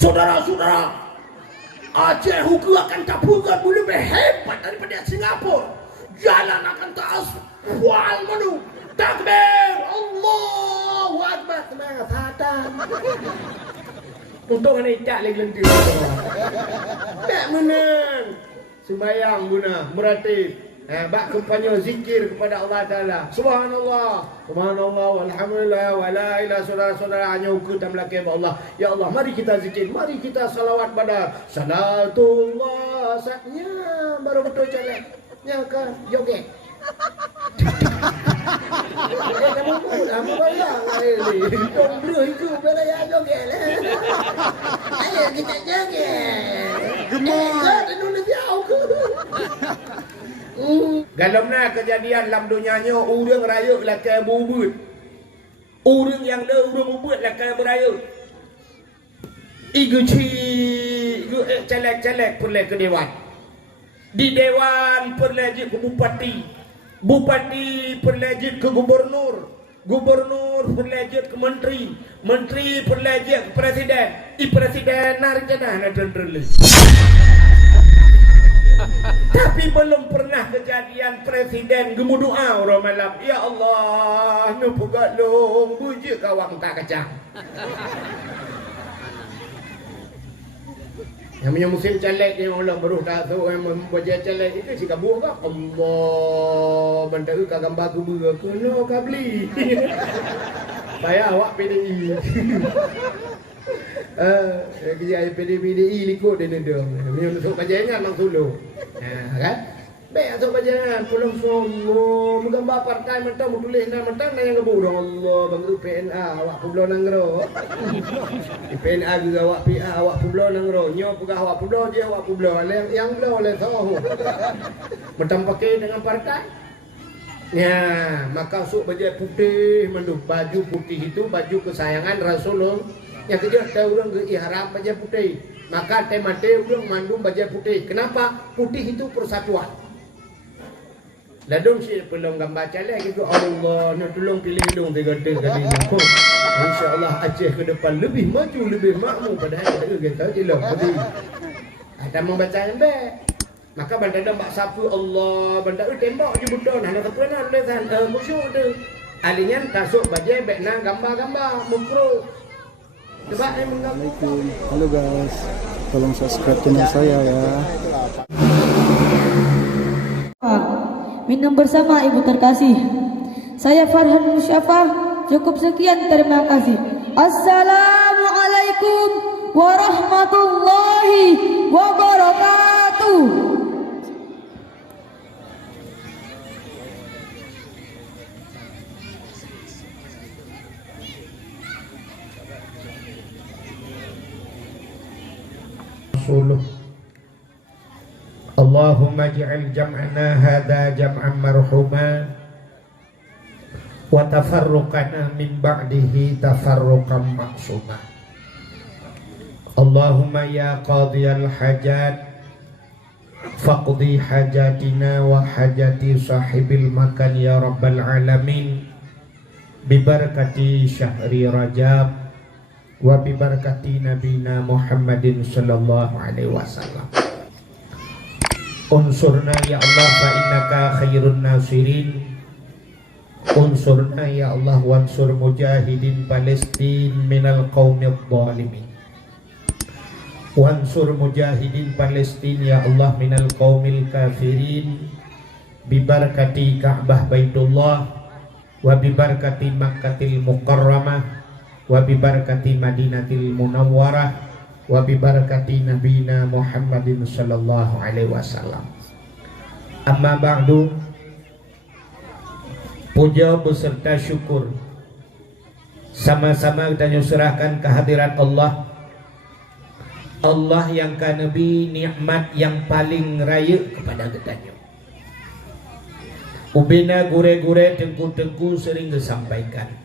Saudara-saudara, Aceh hukum akan tabungan lebih hebat daripada Singapura. Jalan akan ke asfal menu. Takbir, Allahu Akbar. Semangat hatan. Untung ini tak lagi lentir. Tak menang. Sembayang guna, meratib. Bak kempanya zikir kepada Allah Ta'ala. Subhanallah, subhanallah, walhamdulillah, wala ilah saudara-saudara hanya ukur dan melaki Allah. Ya Allah, mari kita zikir, mari kita salawat pada salatullah. Saatnya baru betul jalan. Ya kan, joget. Kamu pun, apa bayang ini? Dong beli itu, bila ya joget lah. Ayo kita joget. Gemar. Indonesia aku. Galamna kejadian dalam dunianya urang raya lakai bubut. Urang yang dah urang bubut lakai beraya. Igu ci celek-celek perle ke dewan. Di dewan perlejit ke bupati. Bupati perlejit ke gubernur. Gubernur perlejit ke menteri. Menteri perlejit ke presiden. Presiden narjana nak tenderle. Tapi belum pernah kejadian presiden gemu doa orang malam. Ya Allah, nu pugat long bujuk kawang tak kacang. Yang punya musim caleg ni orang baru tak tahu yang membaca caleg itu si kabur kan. Allah, bantai ka gambar ku ber ke no ka beli. Saya awak PDI. Kerja PDI likut dia nendang. Dia masuk pajangan mang solo. Kan? Baik masuk pajangan pulang somo menggambar partai mentang tulis nama mentang yang ngebudang Allah bang PNA awak pulau nanggro. PNA juga awak PA awak pulau nanggro. Nyo pegah awak pulau dia awak pulau yang pulau oleh tahu. Mentang pakai dengan partai. Ya, maka sok baju putih mandu baju putih itu baju kesayangan Rasulullah. Yang kedua ada orang ke ihram baju putih. Maka temate orang mandum baju putih. Kenapa? Putih itu persatuan. Ladung si pelong gambar caleg gitu Allah nak tolong pilih hidung tiga kali ni. Insya-Allah Aceh ke depan lebih maju, lebih makmur padahal ada kita jelok tadi. Ada membaca yang baik. Maka bandar dah bak sapu Allah, bandar tembak je betul nah nak pernah tulisan musuh tu. Alinyan kasut baju baik nang gambar-gambar mukro. Coba yang mengganggu. Halo guys, tolong subscribe channel saya ya. Minum bersama ibu terkasih. Saya Farhan Musyafah. Cukup sekian, terima kasih. Assalamualaikum warahmatullahi wabarakatuh. Allahumma ij'al jam'ana hadha jam'an marhuma wa tafarruqana min ba'dihi tafarruqan maksuma. Allahumma ya qadiyal hajat faqdi hajatina wa hajati sahibil makan ya rabbal alamin bibarakati syahri Rajab wa bibarakati nabina Muhammadin sallallahu alaihi wasallam. Unsurna ya Allah fa innaka khairun nasirin. Unsurna ya Allah wansur mujahidin Palestin minal qaumil zalimin. Wansur mujahidin Palestin ya Allah minal qaumil kafirin. Bibarakati Ka'bah Baitullah wa bibarakati Makkatil Mukarramah wa bibarakati Madinatil Munawwarah wa bibarakati nabina Muhammadin sallallahu alaihi wasallam. Amma ba'du, puja beserta syukur sama-sama kita nyusrahkan kehadirat Allah. Allah yang ka Nabi nikmat yang paling raya kepada kita. Ubina gure-gure tengku-tengku sering disampaikan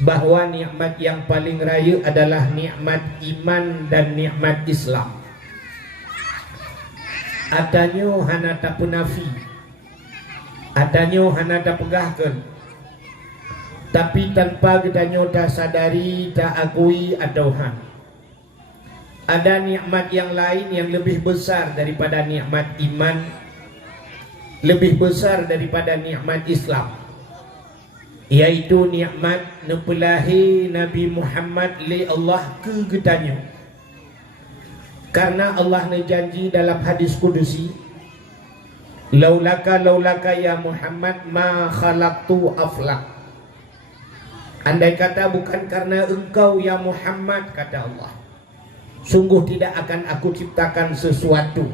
bahwa nikmat yang paling raya adalah nikmat iman dan nikmat Islam. Atanyo hana tak penafi, atanyo hana tak pegahkan. Tapi tanpa kita tak sadari, tak akui atau han. ada nikmat yang lain yang lebih besar daripada nikmat iman, lebih besar daripada nikmat Islam, yaitu nikmat nepelahi Nabi Muhammad li Allah ke getanyo. Karena Allah janji dalam hadis kudusi, laulaka ya Muhammad ma khalaqtu aflak. Andai kata bukan karena engkau ya Muhammad, kata Allah, sungguh tidak akan aku ciptakan sesuatu.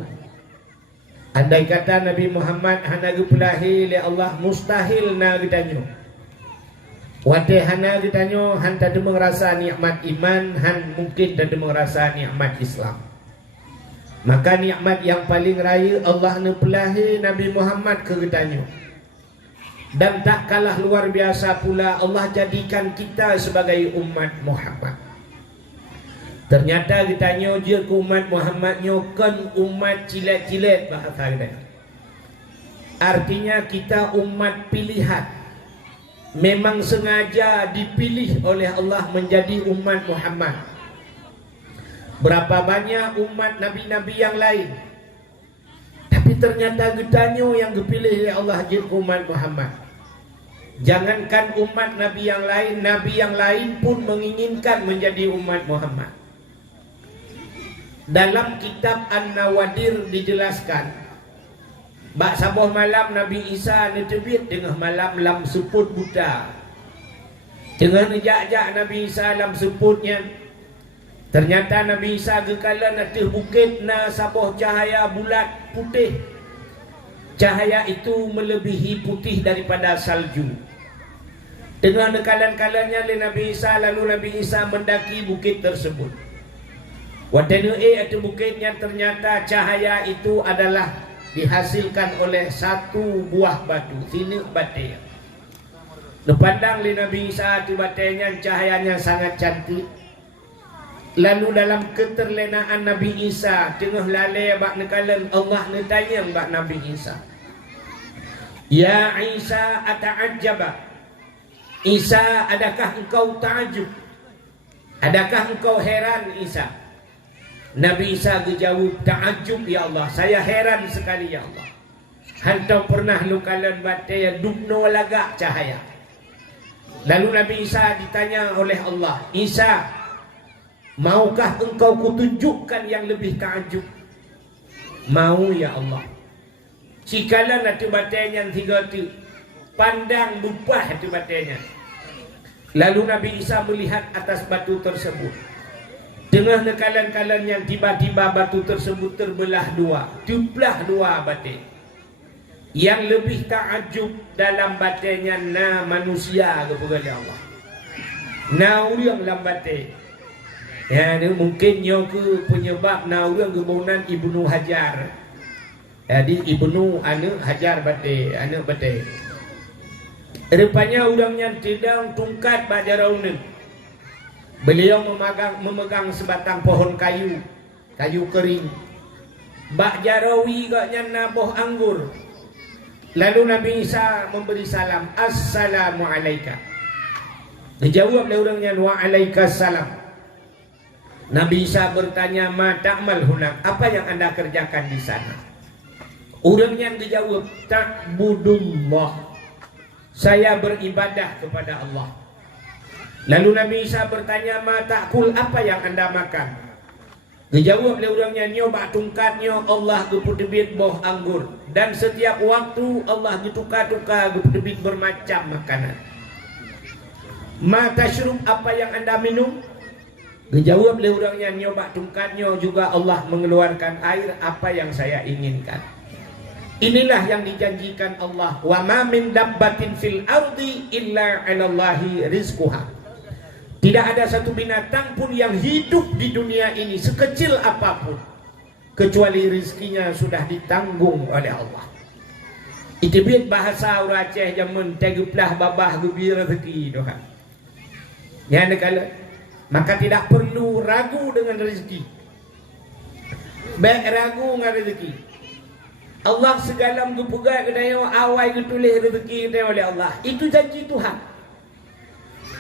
Andai kata Nabi Muhammad hana gepelahi li Allah, mustahil na getanyo. Wate hana getanyo han tak merasa nikmat iman, han mungkin tak merasa nikmat Islam. Maka nikmat yang paling raya Allah nepelahi Nabi Muhammad ke getanyo. Dan tak kalah luar biasa pula Allah jadikan kita sebagai umat Muhammad. Ternyata ditanya je ke umat Muhammad kan umat cilet-cilet bahasa kita. Artinya kita umat pilihan. Memang sengaja dipilih oleh Allah menjadi umat Muhammad. Berapa banyak umat nabi-nabi yang lain, tapi ternyata ditanya yang dipilih oleh Allah je ke umat Muhammad. Jangankan umat nabi yang lain pun menginginkan menjadi umat Muhammad. Dalam kitab An-Nawadir dijelaskan, bak sabuh malam Nabi Isa netebit tengah malam lam seput buta. Tengah nejak-jak Nabi Isa lam seputnya. Ternyata Nabi Isa gekalan atas bukit na sabuh cahaya bulat putih. Cahaya itu melebihi putih daripada salju. Tengah nekalan-kalannya oleh Nabi Isa, lalu Nabi Isa mendaki bukit tersebut. Watenu atau bukitnya ternyata cahaya itu adalah dihasilkan oleh satu buah batu, sini batu. Dipandang oleh Nabi Isa tu batunya cahayanya sangat cantik. Lalu dalam keterlenaan Nabi Isa tengah lalai bak nekalan, Allah netanya bak Nabi Isa, ya Isa ata'ajjaba, Isa adakah engkau ta'ajub, adakah engkau heran Isa? Nabi Isa dijawab, ta'ajub ya Allah, saya heran sekali ya Allah. Hantau pernah lukalan bataya dubno lagak cahaya. Lalu Nabi Isa ditanya oleh Allah, Isa, maukah engkau kutunjukkan yang lebih ta'ajub? Mau ya Allah. Cikalan hati batanya yang tiga tu, pandang bupah hati batanya. Lalu Nabi Isa melihat atas batu tersebut. Tengah nekalan-kalan yang tiba-tiba batu tersebut terbelah dua, tuplah dua batin. Yang lebih ta'ajub dalam batinnya na manusia kepada Allah. Na orang dalam batin. Ya, ini mungkin ke penyebab na orang kebangunan Ibnu Hajar. Jadi Ibnu Hajar batin, anak batin. Rupanya orangnya tidak tungkat bajaraunin. Beliau memegang sebatang pohon kayu kering. Bak jarawi gaknya naboh anggur. Lalu Nabi Isa memberi salam, Assalamualaikum. Dijawab oleh orangnya, Waalaikumsalam. Nabi Isa bertanya, ma ta'mal hunak, apa yang anda kerjakan di sana? Orangnya dijawab, ta'budullah, saya beribadah kepada Allah. Lalu Nabi Isa bertanya, ma ta'kul, apa yang anda makan? Dijawab oleh orangnya, nyo bak tungkatnya Allah geputebit boh anggur, dan setiap waktu Allah getukar-tukar geputebit bermacam makanan. Ma tashrub, apa yang anda minum? Dijawab oleh orangnya, nyo bak tungkatnya juga Allah mengeluarkan air apa yang saya inginkan. Inilah yang dijanjikan Allah, wa ma min dabbatin fil ardi illa 'alallahi rizquha. Tidak ada satu binatang pun yang hidup di dunia ini sekecil apapun kecuali rizkinya sudah ditanggung oleh Allah. Itu biar bahasa orang Aceh zaman teguplah babah gembira rezeki doa. Ya nekala, maka tidak perlu ragu dengan rezeki. Baik ragu dengan rezeki. Allah segala menggepugai kedaya awal ketulis rezeki kedaya oleh Allah. Itu janji Tuhan.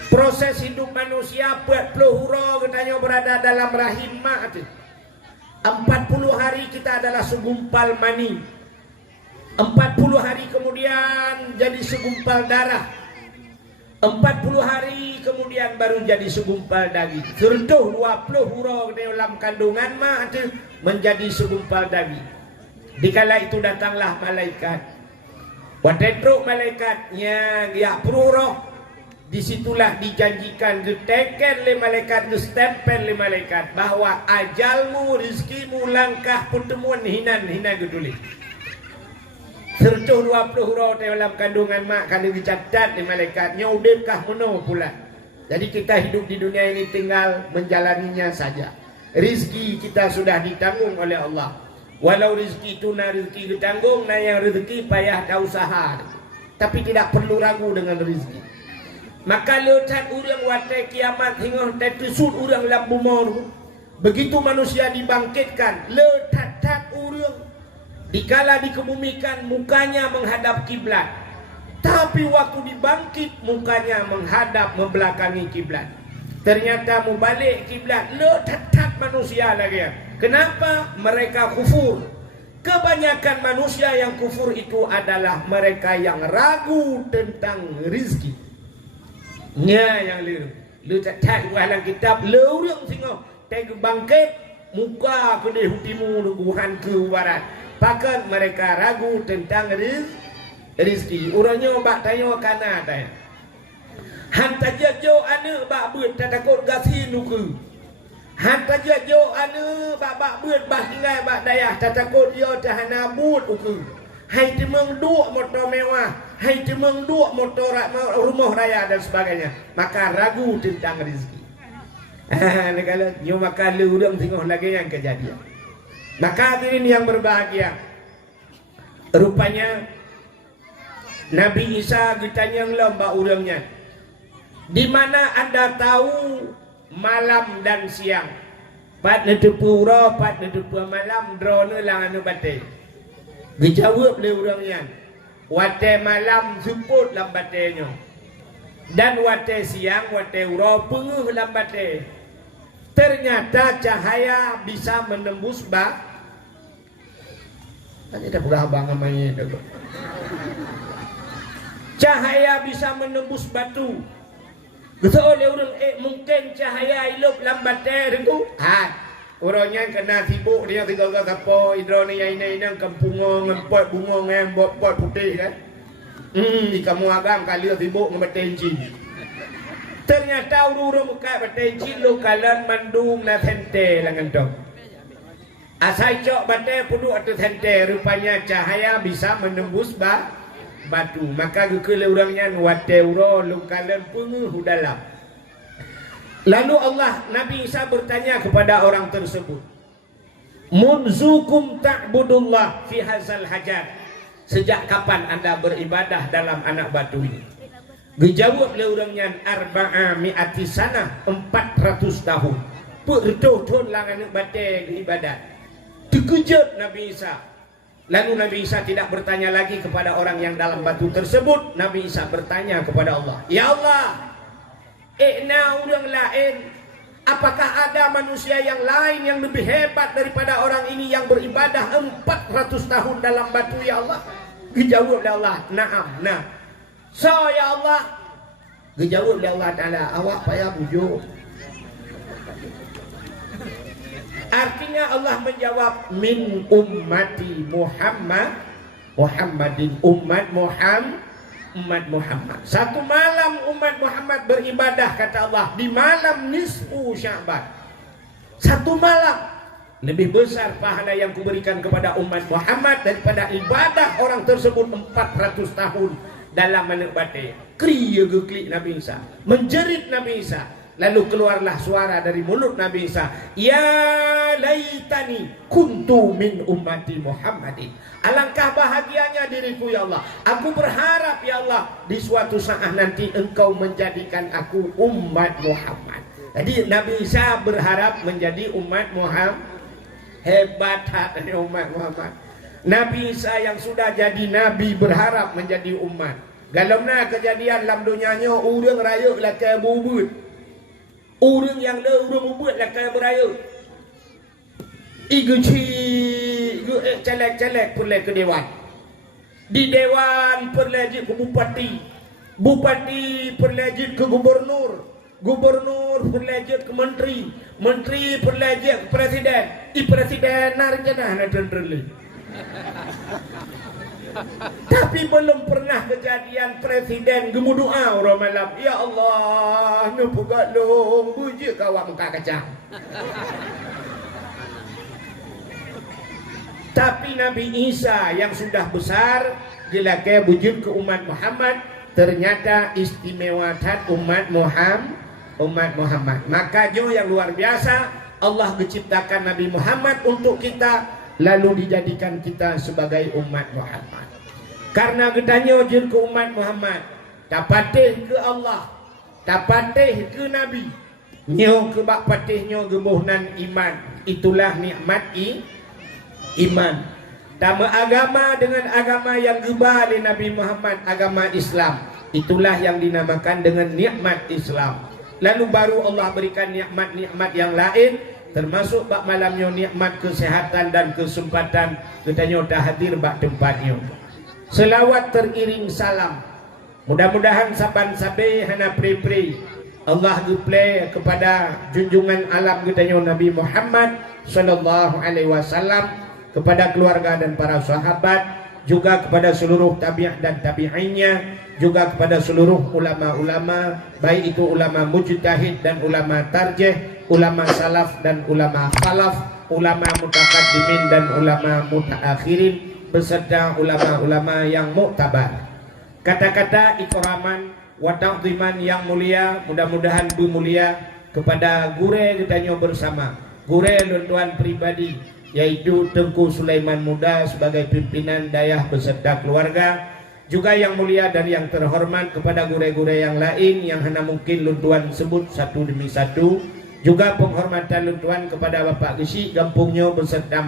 Proses hidup manusia 40 hura katanya berada dalam rahim mak tu. 40 hari kita adalah segumpal mani. 40 hari kemudian jadi segumpal darah. 40 hari kemudian baru jadi segumpal daging. Sertuh 20 hurau dalam kandungan mah itu menjadi segumpal daging. Dikala itu datanglah malaikat. Watetruk malaikatnya ya peruroh. Disitulah dijanjikan diteken le malaikat, distempel le malaikat bahwa ajalmu, rizkimu, langkah pertemuan hinan geduli. Sertuh 20 hurau dalam kandungan mak kali dicatat di malaikatnya udipkah meno pula. Jadi kita hidup di dunia ini tinggal menjalaninya saja. Rizki kita sudah ditanggung oleh Allah. Walau rizki itu rizki ditanggung, yang rezeki payah dah usaha. Tapi tidak perlu ragu dengan rizki. Maka letat urang watai kiamat hingga tetusut urang lampu maut. Begitu manusia dibangkitkan, letat urang dikala dikebumikan mukanya menghadap kiblat. Tapi waktu dibangkit mukanya menghadap membelakangi kiblat. Ternyata mau balik kiblat, letat manusia lagi. Kenapa? Mereka kufur. Kebanyakan manusia yang kufur itu adalah mereka yang ragu tentang rizki. Nya yang lu catat dalam kitab lurung singo tegu bangkit muka ke hutimu nuguhan ke barat. Pakat mereka ragu tentang rizki. Urangnya bak tanya kana tanya. Hantar jo ane bak beut takut gasi nuku. Hantar jo ane bak beut bah tinggal bak dayah takut yo tahana but uku. Hai temeng duk motor mewah, hai temeng duk motor rumah raya dan sebagainya. Maka ragu tentang rezeki. Kalau nyo maka lurang tengok lagi yang kejadian. Maka hadirin yang berbahagia, rupanya Nabi Isa ditanya lomba urangnya, di mana anda tahu malam dan siang? Pat netepu ro, pat netepu malam, drone lang anu bate. Dijawab le urangnya, wate malam semput lam batenya. Dan wate siang, wate ro penguh lam bate. Ternyata cahaya bisa menembus tadi dah pegah abang namanya itu. Cahaya bisa menembus batu. Betul oleh orang mungkin cahaya hidup lambat itu. Orangnya kena sibuk dia tinggal kat apa hidroni yang ini kampung ngempot bunga ngembot pot putih kan. Kamu agam kali sibuk ngebetenci. Ternyata urang buka betenci lo kalan mandung na tente langan dong. Asai cok bate pudu atau tente rupanya cahaya bisa menembus batu. Maka gekele urangnya wate uro lo kalan penguh dalam. Lalu Allah Nabi Isa bertanya kepada orang tersebut, munzukum ta'budullah fi hazal hajar. Sejak kapan anda beribadah dalam anak batu ini? Dijawab oleh orangnya arba'a mi'ati sana, 400 tahun. Berdoh-doh lang anak batu ibadat. Terkejut Nabi Isa. Lalu Nabi Isa tidak bertanya lagi kepada orang yang dalam batu tersebut. Nabi Isa bertanya kepada Allah, ya Allah, urang lain, apakah ada manusia yang lain yang lebih hebat daripada orang ini yang beribadah 400 tahun dalam batu ya Allah? Dijawab oleh Allah, na'am, nah. So ya Allah, dijawab oleh Allah Ta'ala, awak payah bujuk. Artinya Allah menjawab, min ummati Muhammadin, umat Muhammad. Satu malam umat Muhammad beribadah kata Allah di malam nisfu Sya'ban. Satu malam lebih besar pahala yang kuberikan kepada umat Muhammad daripada ibadah orang tersebut 400 tahun dalam menikmati. Kriya geklik Nabi Isa, menjerit Nabi Isa. Lalu keluarlah suara dari mulut Nabi Isa, ya laitani kuntu min ummati Muhammadin. Alangkah bahagianya diriku ya Allah. Aku berharap ya Allah di suatu saat nanti engkau menjadikan aku umat Muhammad. Jadi Nabi Isa berharap menjadi umat Muhammad. Hebat hati umat Muhammad. Nabi Isa yang sudah jadi nabi berharap menjadi umat. Galamna kejadian dalam dunianya urang raya lah ke bubut. Urang yang dah urang bubut lah ke beraya. Igu celek-celek perle ke dewan. Di dewan perlejit ke bupati. Bupati perlejit ke gubernur. Gubernur perlejit ke menteri. Menteri perlejit ke presiden. Presiden narjana na tenderli. Tapi belum pernah kejadian presiden gemu doa orang malam. Ya Allah, nu pugat long bujuk kawak muka kacang. Tapi Nabi Isa yang sudah besar gilake wujud ke umat Muhammad ternyata istimewa tat umat Muhammad. Maka jo yang luar biasa Allah menciptakan Nabi Muhammad untuk kita lalu dijadikan kita sebagai umat Muhammad. Karena gedanya wujud ke umat Muhammad tapatih ke Allah, tapatih ke Nabi, nyo ke bak patihnya gemuhnan iman. Itulah nikmat iman. Tama agama dengan agama yang gebal oleh Nabi Muhammad, agama Islam. Itulah yang dinamakan dengan nikmat Islam. Lalu baru Allah berikan nikmat-nikmat yang lain, termasuk bak malamnya nikmat kesehatan dan kesempatan katanya dah hadir bak tempatnya. Selawat teriring salam. Mudah-mudahan saban sabe hana pre-pre Allah geplay kepada junjungan alam katanya Nabi Muhammad sallallahu alaihi wasallam, kepada keluarga dan para sahabat, juga kepada seluruh tabi'ah dan tabi'innya, juga kepada seluruh ulama-ulama, baik itu ulama mujtahid dan ulama tarjih, ulama salaf dan ulama khalaf, ulama mutaqaddimin dan ulama mutaakhirin, beserta ulama-ulama yang muktabar. Kata-kata ikraman wa ta'ziman yang mulia, mudah-mudahan bermulia kepada gure kita bersama, gure luntuan pribadi yaitu Tengku Sulaiman Muda sebagai pimpinan dayah beserta keluarga, juga yang mulia dan yang terhormat kepada gure-gure yang lain yang hanya mungkin luntuan sebut satu demi satu, juga penghormatan luntuan kepada Bapak Gesi Gampungnya beserta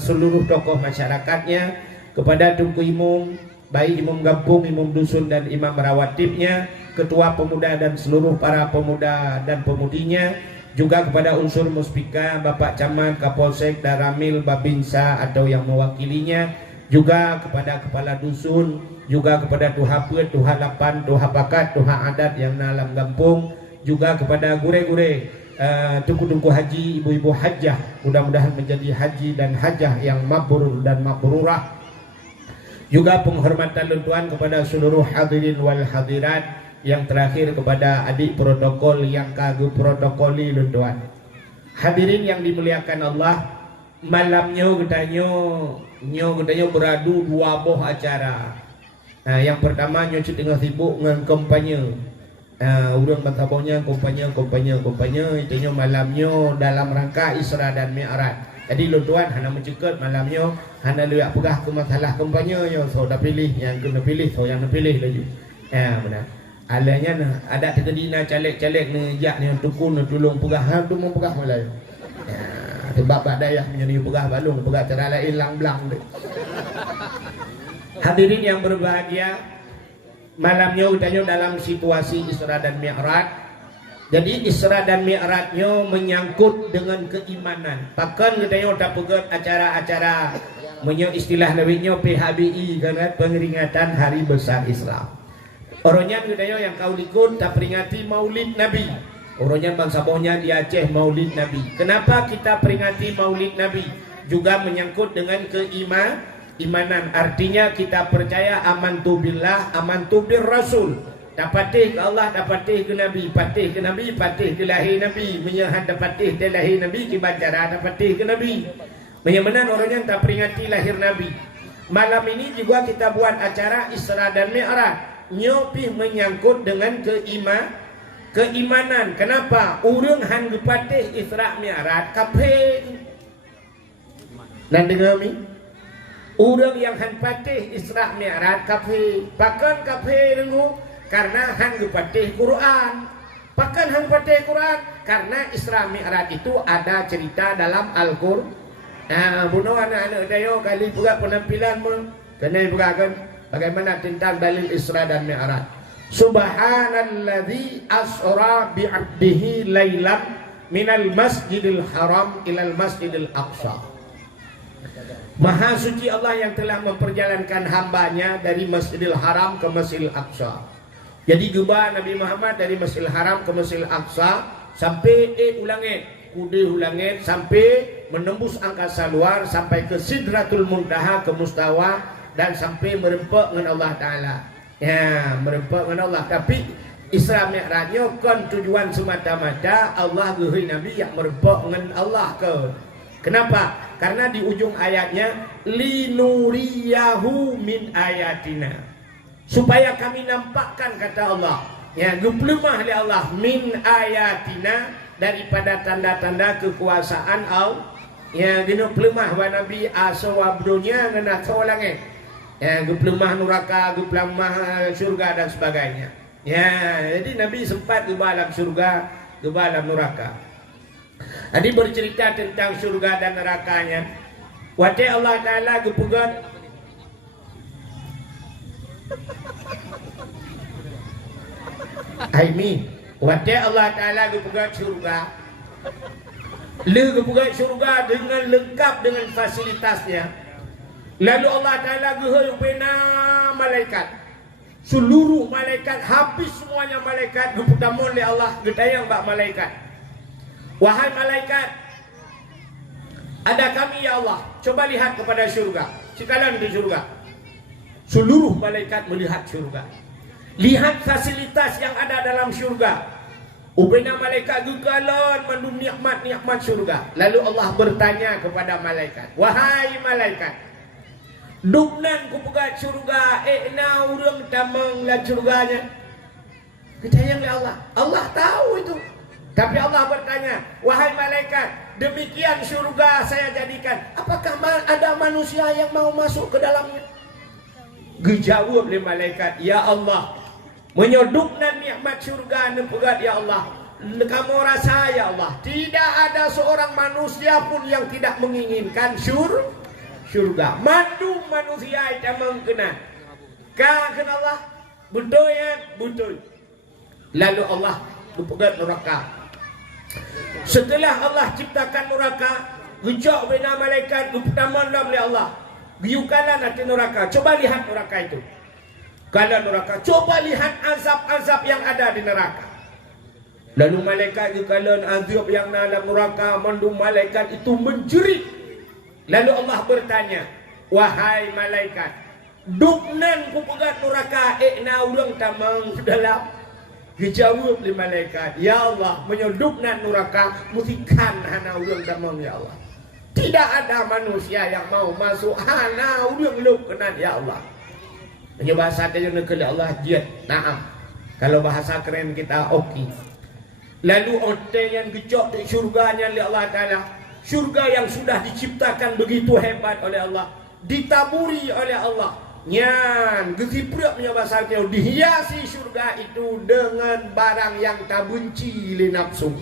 seluruh tokoh masyarakatnya, kepada Tengku Imum, baik Imam Gampung, Imam Dusun dan Imam Rawatibnya, ketua pemuda dan seluruh para pemuda dan pemudinya, juga kepada unsur muspika, Bapak Camat, Kapolsek, Daramil, Babinsa atau yang mewakilinya, juga kepada kepala dusun, juga kepada tuha pet, tuha lapan, tuha pakat, tuha adat yang dalam kampung, juga kepada gure-gure, tungku-tungku haji, ibu-ibu hajjah, mudah-mudahan menjadi haji dan hajjah yang mabrur dan mabrurah. Juga penghormatan luntuan kepada seluruh hadirin wal hadirat. Yang terakhir kepada adik protokol yang kagum protokoli luntuan. Hadirin yang dimuliakan Allah, malamnya katanya beradu dua boh acara. Yang pertama nyoci tengah sibuk dengan kampanye. Urang bantabonya kampanye itunya malamnya dalam rangka Isra dan Mi'raj. Jadi luntuan hana mencekat malamnya hana lihat pegah ke masalah kampanye yo, so dah pilih yang kena pilih, so yang nak pilih lagi. Benar. Alanya ada terkedina caleg-caleg ni jak ni tukun tolong pegah hang tu mau pegah malai. Sebab bak dayah punya ni pegah balung, pegah cara lain lang-blang. Hadirin yang berbahagia, malamnya utanya dalam situasi Isra dan Mi'raj. Jadi Isra dan Mi'rajnya menyangkut dengan keimanan. Bahkan katanya tak pegat acara-acara menyo istilah lawinnya PHBI kan, pengeringatan Hari Besar Islam. Orangnya katanya yang kau likut tak peringati Maulid Nabi. Orangnya bangsa bohnya di Aceh Maulid Nabi. Kenapa kita peringati Maulid Nabi? Juga menyangkut dengan keimanan. Artinya kita percaya amantu billah, amantu bir Rasul. Dapatih ke Allah, dapatih ke Nabi, patih ke Nabi, patih ke lahir Nabi. Menyahan dapatih ke lahir Nabi, kibacara dapatih ke Nabi. Menyamanan orangnya tak peringati lahir Nabi. Malam ini juga kita buat acara Isra dan Mi'raj. Nyopi menyangkut dengan keimanan. Kenapa? Urang han gepatih Isra Mi'raj kafir. Dan dengar mi? Urang yang han patih Isra Mi'raj kafir. Bahkan kafir dengu karena han gepatih Quran. Bahkan han patih Quran karena Isra Mi'raj itu ada cerita dalam Al-Qur'an. Bunuh anak-anak dayo kali buka penampilan mu. Kena bukakan bagaimana tentang dalil Isra dan Mi'raj. Subhanalladzi asra bi'abdihi lailan minal masjidil haram ilal masjidil aqsa. Maha suci Allah yang telah memperjalankan hambanya dari Masjidil Haram ke Masjidil Aqsa. Jadi gubah Nabi Muhammad dari Masjidil Haram ke Masjidil Aqsa sampai ulangit sampai menembus angkasa luar sampai ke Sidratul Muntaha ke Mustawa dan sampai merempak dengan Allah Taala. Ya, merempak dengan Allah. Tapi Isra Mi'rajnya kan tujuan semata-mata Allah geui Nabi yang merempak dengan Allah ke. Kenapa? Karena di ujung ayatnya linuriyahu min ayatina, supaya kami nampakkan, kata Allah, ya geplemah oleh Allah min ayatina, daripada tanda-tanda kekuasaan Allah. Ya dino plemah wa nabi asawabdunya ngena langit. Ya geplemah neraka, geplemah surga dan sebagainya. Ya, jadi Nabi sempat ke dalam surga, ke dalam neraka. Tadi bercerita tentang surga dan nerakanya. Wate Allah Ta'ala gepugat Aimi wate Allah Ta'ala gepugat surga. Le gepugat surga dengan lengkap dengan fasilitasnya. Lalu Allah Ta'ala gehupena malaikat. Seluruh malaikat, habis semuanya malaikat geputamon oleh Allah, getayang bak malaikat. Wahai malaikat, ada kami ya Allah, coba lihat kepada surga. Sekalian di surga, seluruh malaikat melihat surga. Lihat fasilitas yang ada dalam surga. Ubena malaikat gegalan mandum nikmat-nikmat surga. Lalu Allah bertanya kepada malaikat, wahai malaikat, duknan ku pegat surga, na urang tamang la surganya. Ketayang oleh Allah. Allah tahu itu. Tapi Allah bertanya, wahai malaikat, demikian surga saya jadikan, apakah ada manusia yang mau masuk ke dalamnya? Dijawab oleh malaikat, ya Allah, menyoduknan nikmat surga nepegat ya Allah. Kamu rasa ya Allah, tidak ada seorang manusia pun yang tidak menginginkan surga. Mandu manusia itu mengkenan. Kan Allah, betul ya, betul. Lalu Allah nepegat neraka. Setelah Allah ciptakan neraka, gejok bina malaikat pertama oleh Allah. Giukalan hati neraka. Coba lihat neraka itu. Kalau neraka, coba lihat azab-azab yang ada di neraka. Lalu malaikat giukalan azab yang dalam neraka, mandu malaikat itu menjerit. Lalu Allah bertanya, wahai malaikat, duknan ku pegat neraka, na urang tamang dalam. Dijawab oleh malaikat, ya Allah, menyoduknan neraka musikan hana urang damang ya Allah. Tidak ada manusia yang mau masuk hana urang lukenan ya Allah. Ini bahasa dia negeri Allah jid. Naam. Kalau bahasa keren kita oke. Lalu orang yang gejok di surganya oleh Allah Ta'ala, surga yang sudah diciptakan begitu hebat oleh Allah, ditaburi oleh Allah. Nyan, gesiprapnya bahasanya dihiasi surga itu dengan barang yang tak benci le nafsu.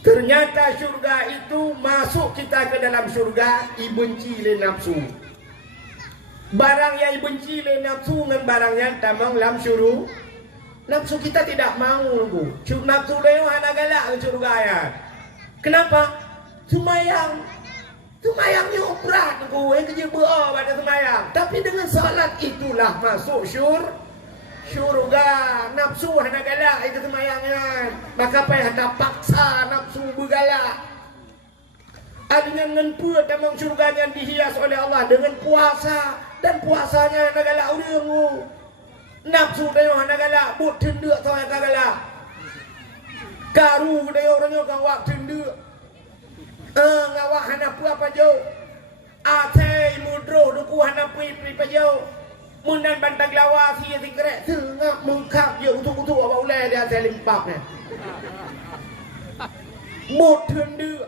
Ternyata surga itu masuk kita ke dalam surga ibenci le nafsu. Barang yang ibenci le nafsu dengan barang yang tamang lam syuru. Nafsu kita tidak mau bu. Nafsu leo hana galak ke surga ya. Kenapa? Semayangnya berat gue kerja berapa pada semayang. Tapi dengan salat itulah masuk syurga. Nafsu hana galak itu semayangnya. Maka payah ada paksa nafsu bergalak. Dengan ngenpua tamang syurganya dihias oleh Allah dengan puasa. Dan puasanya hana galak urang. Nafsu dia hana galak. Buat tenduk tau yang galak. Karu dia orangnya kawak tenduk. Ngawak hanapu apa jauh Atei mudro duku hanapu apa jauh Mundan bantang lawa siya tingkrek Tengah mengkap dia utuk-utuk apa ulai dia saya limpapnya Mudun dia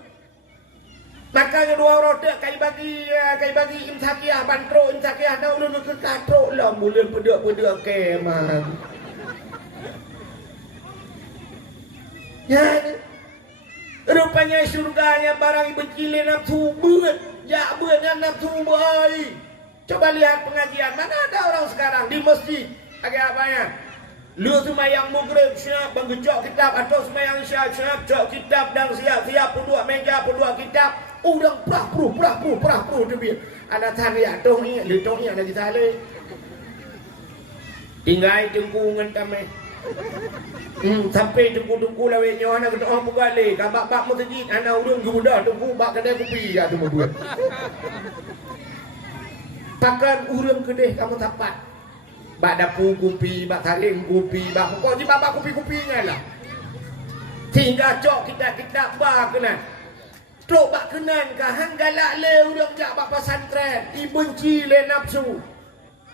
Makanya dua roda kai bagi imsakiah bantro imsakiah na ulun ke katro lah bulan pedek keman ya rupanya surganya barang bencile nafsu buat ya buatnya nafsu boy. Coba lihat pengajian, mana ada orang sekarang di masjid agak apa ya Lu semayang maghrib siap menggejok kitab atau semayang isya siap jok kitab dan siap puduk meja puduk kitab udang prah pruh tu biar ada tanya tong ni lu tong ni ada di sana tinggal tunggu ngan sampai tunggu lawe nyo ana kata oh bugale kabak masjid ana urang gubuda tunggu bak kedai kopi ya tu buat pakan urang kedai kamu tapat bak dapur kopi, bak saling kopi, bak pokoknya bak kopi-kopinya lah. Tinggal cok kita bak kena. Trok bak kenan ke hang galak le urang jak bak pesantren, dibenci le nafsu.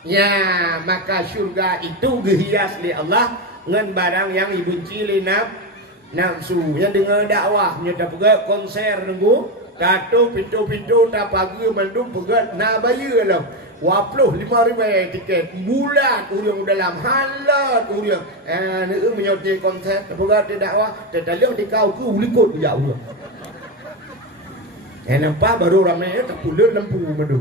Ya, maka syurga itu dihias oleh Allah dengan barang yang dibenci le nafsu. Ya dengar dakwah, nya dak pegat konser nunggu, datuk pintu-pintu tak pagi mendung pegat na bayar lah. 25,000 tiket bulan urang dalam halat urang ni menyoti konser pegat dakwah tetaliau dikau ku likut ya urang nampak baru ramai terpulut lampu madu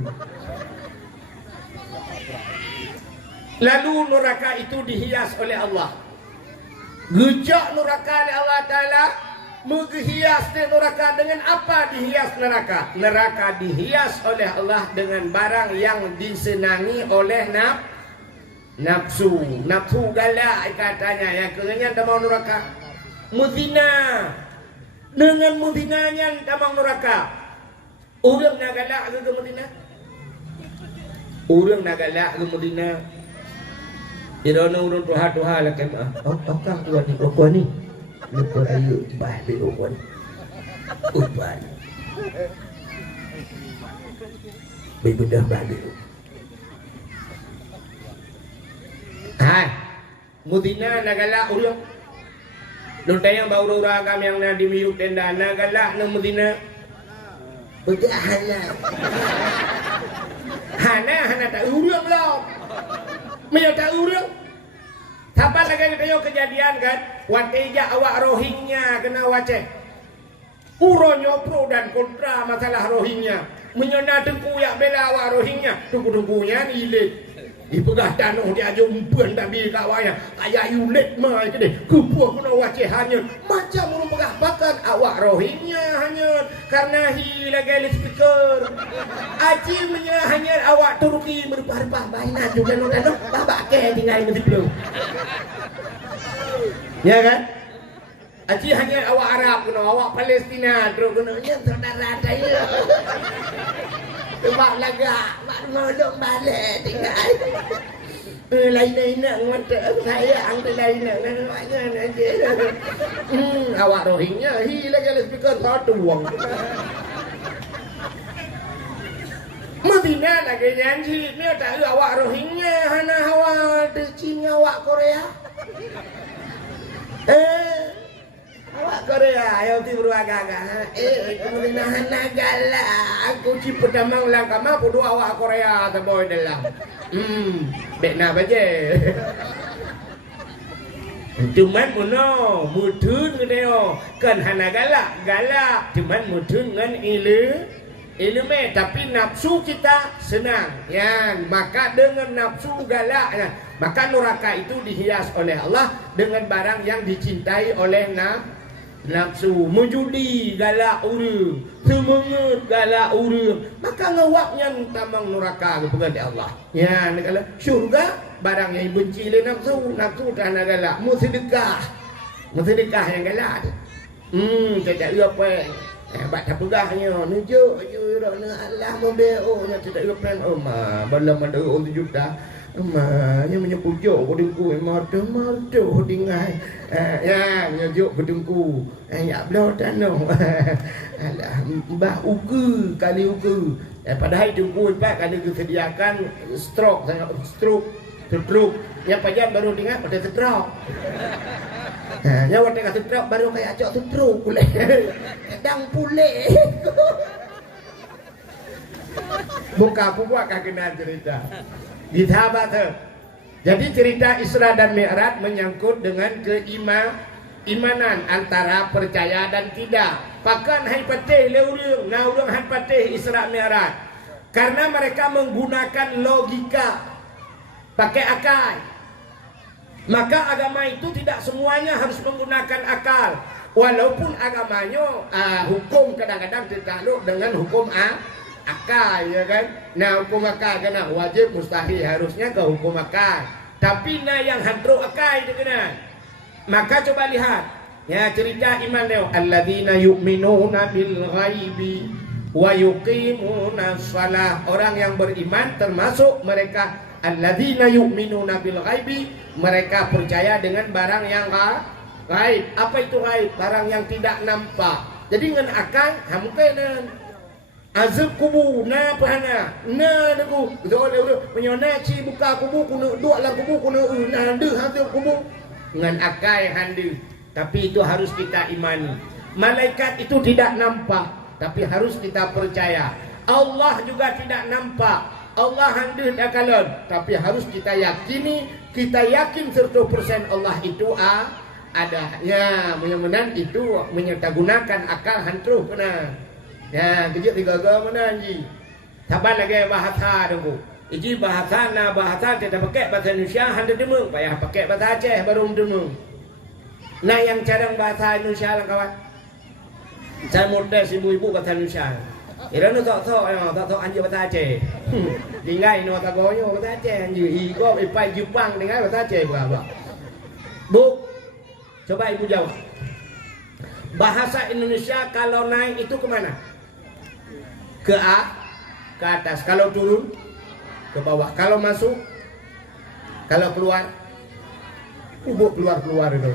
lalu neraka itu dihias oleh Allah gejak neraka oleh Allah Ta'ala menghias neraka dengan apa dihias neraka? Neraka dihias oleh Allah dengan barang yang disenangi oleh nafsu. Nafsu galak katanya yang kerenyan tamang neraka. Muzina. Dengan muzinanya tamang neraka. Urang nak galak ke muzina? Urang nak galak ke muzina? Irona urang tuha-tuha lah kan. Oh, kang tuan ni, rokok ni. Lupa raya bah belok pun upan bebedah bah belok hai mudina nagala urang lontai yang bau ragam yang na di miuk tenda nagala na mudina begahanlah hana tak urang lo meyo tak urang. Sabar lagi kayo kejadian kan, watija awak Rohingya kena waceh. Uronyo pro dan kontra masalah Rohingya. Menyona tengku yak bela awak Rohingya, tengku-tengkunya nilik. Dipegah tanah dia aja umpan tapi kawanya kayak yulet mah itu deh. Kupuh kena waceh hanya macam urung pegah bahkan awak Rohingya hanya karena lagi speaker. Aji menya hanya awak Turki berpah-pah baina juga nonton babak ke tinggal mesti belum. Ya kan? Aji hanya awak Arab kena awak Palestina terus kena saudara saya. Sebab laga mak ngolong balik tinggal. Lain-lain nak mata saya angkat lain nak aja. Awak Rohingya lagi speaker satu uang. Madinah lagi janji ni tak awak Rohingya hana awak Cina awak Korea. Awak Korea ayo ti beragak-agak. Kemudian hana galak aku ci pertama ulang kama podo awak Korea taboy dalam. Bek na baje. Cuman mono mudun ngeo kan hana galak cuman mudun ngan ilmu tapi nafsu kita senang ya maka dengan nafsu galak ya, maka neraka itu dihias oleh Allah dengan barang yang dicintai oleh nafsu menjudi galak urang semangat galak urang maka ngawaknya tamang neraka kepada Allah ya kalau syurga barang yang benci oleh nafsu tak galak mu sedekah yang galak tidak apa bak tak pegahnya nunjuk rona Allah membeo nya tidak plan bala manda 1 juta nya menyepujuk kudungku marto dingai ya nyejuk kudungku ya blo tano alah mbah ugu kali ugu padahal dungku pak kali disediakan stroke yang pajan baru dengar pada stroke. Ya waktu kasih stroke baru kayak acok stroke pula. Kadang pulih. Buka puak kena cerita. Dithabak tu. Jadi cerita Isra dan Mi'raj menyangkut dengan keimanan antara percaya dan tidak. Pakan hai patih le urang, na urang hai patih Isra Mi'raj. Karena mereka menggunakan logika, pakai akal. Maka agama itu tidak semuanya harus menggunakan akal. Walaupun agamanya hukum kadang-kadang tertakluk dengan hukum akal, ya kan? Nah, hukum akal kena wajib mustahil harusnya ke hukum akal. Tapi nah yang hantu akal itu kena. Maka coba lihat ya cerita iman dia. Alladzina yu'minuna bil ghaibi wa yuqimuna shalah. Orang yang beriman termasuk mereka alladzina yu'minuna bil ghaibi, mereka percaya dengan barang yang gaib. Apa itu gaib? Barang yang tidak nampak. Jadi dengan akal mungkin azab kubu na pahana na nagu betul menyona ci buka kubu kuno dua lang kubu kuno na de hasil kubu dengan akal handu. Tapi itu harus kita imani. Malaikat itu tidak nampak, tapi harus kita percaya. Allah juga tidak nampak, Allah handu akalon, tapi harus kita yakini, kita yakin 100% Allah itu ada. Ya, mudah-mudahan itu menyertagunakan akal hantu benar. Ya, kejut tiga-tiga mana ji. Sabar lagi bahasa dulu. Iji bahasa na bahasa kita pakai bahasa Indonesia hantu demung, payah pakai bahasa Aceh baru demung. Nah, yang cadang bahasa Indonesia lah kawan. Saya model ibu-ibu bahasa Indonesia. Ira nu tok anjir bahasa Aceh. Tinggal no tagonyo bahasa Aceh anjir. Iko ipai Jepang dengan bahasa Aceh berapa? Bu, coba ibu jawab. Bahasa Indonesia kalau naik itu kemana? Ke atas. Kalau turun ke bawah. Kalau masuk, kalau keluar, keluar itu.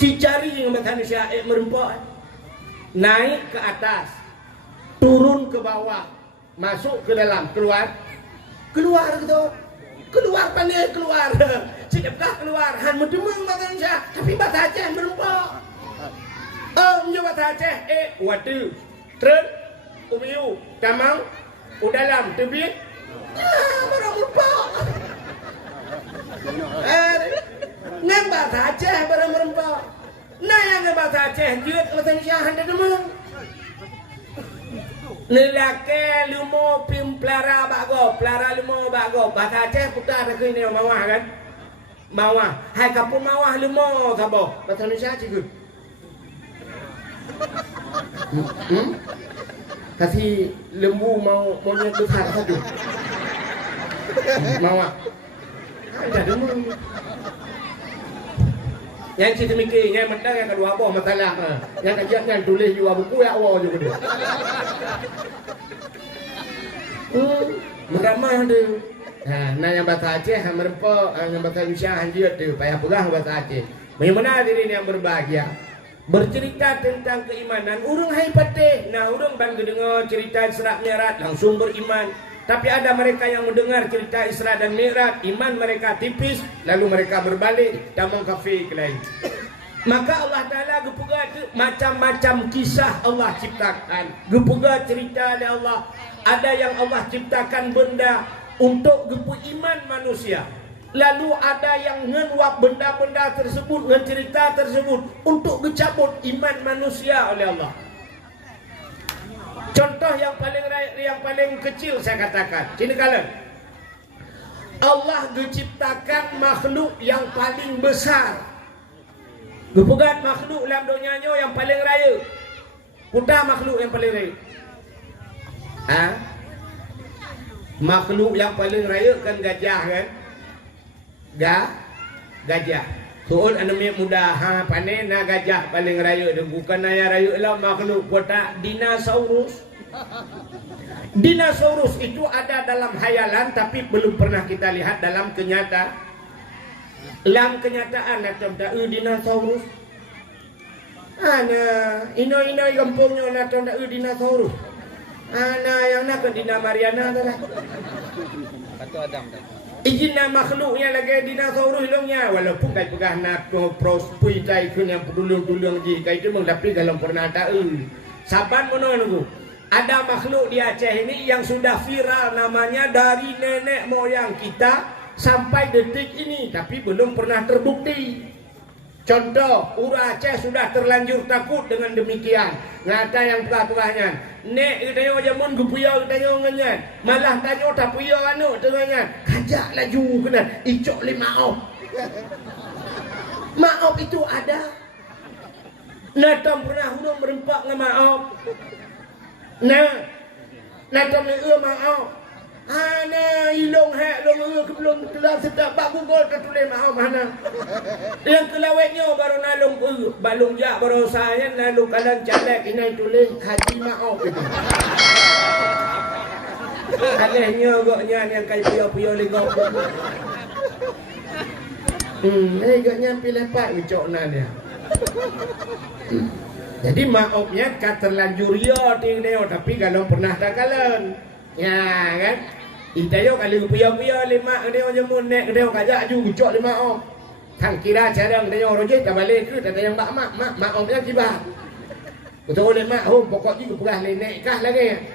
Cicari yang bahasa Indonesia merempok, naik ke atas, turun ke bawah, masuk ke dalam, keluar gitu. Keluar pandai keluar. Sedekah keluar. Han mendemung bahasa Indonesia, tapi bahasa Aceh merempok. Menjawab bahasa Aceh. Wadu, tren, umiu, tamang, udalam, tebit. Barang merempok. Ngan bahasa Aceh barang merempok. Nah yang bahasa Aceh juga bahasa Indonesia handa demung. Nelake lumo pim pelara bago, pelara lumo bago. Bahasa Aceh putar ke ini mawah kan? Mawah. Hai kapun mawah lumo sabo. Bahasa Indonesia cikgu. Kasih lembu mau besar satu. Mawah. Ada demung. Yang kita mikir, yang mentang yang kedua apa masalah. Yang kajian yang tulis juga buku ya awal juga dia. Meramah dia. Nah yang bahasa Aceh merempok, yang bahasa Indonesia hanjir tu, payah pegang bahasa Aceh. Bagaimana diri yang berbahagia? Bercerita tentang keimanan, urung hai patih. Nah urung bangga dengar cerita Isra Mi'raj langsung beriman. Tapi ada mereka yang mendengar cerita Isra dan Mi'raj, iman mereka tipis, lalu mereka berbalik damang kafir ke lain. Maka Allah Ta'ala gepuga macam-macam kisah Allah ciptakan. Gepuga cerita dari Allah. Ada yang Allah ciptakan benda untuk gepu iman manusia. Lalu ada yang ngenuap benda-benda tersebut, dengan cerita tersebut untuk gecabut iman manusia oleh Allah. Contoh yang paling kecil saya katakan. Sini kalian. Allah diciptakan makhluk yang paling besar. Gepugat makhluk dalam dunianya yang paling raya. Putar makhluk yang paling raya. Makhluk yang paling raya kan gajah kan? Gajah. Soal anak muda panen gajah paling raya. Bukan ayah raya lah makhluk kotak dinosaurus. Dinosaurus itu ada dalam hayalan tapi belum pernah kita lihat dalam kenyataan. Dalam kenyataan macam tak dinosaurus. Ino kampungnya macam tak dinosaurus. Yang nak Dina Mariana tu lah. Kata Adam dah. Ijina makhluknya lagi dinosaurus hilangnya walaupun kai pegah nak prospui tai kun yang pedulung-dulung ji kai tu tapi kalau pernah tahu saban menunggu ada makhluk di Aceh ini yang sudah viral namanya dari nenek moyang kita sampai detik ini tapi belum pernah terbukti. Contoh, Ura Aceh sudah terlanjur takut dengan demikian. Ngata yang perah-perahnya. Nek tanya jamun gupuya tanya nganyan. Malah tanya tak puya anu tengahnya. Kajak laju kena icok le maaf. Maaf itu ada. Natam pernah hurung merempak dengan maaf. Natam le maaf. Hana ilong hak long belum kelas sedap bak gugol tertulis maaf hana. Yang kelawetnya baru nalung balung jak baru saya nalung kalan calek ini tulis haji maaf. Alehnya goknya yang kai puyo-puyo legok. Goknya pilih pak ucok dia. Jadi maafnya terlanjur ya tapi kalau pernah dah kalen. Ya kan? Itayo kali puya-puya lima dia jamun nek dia kajak ju ucok lima om. Thang kira cara dia roje tak balik ke tak yang mak omnya kibah. Betul le mak pokok juga pegah le nek kah lagi.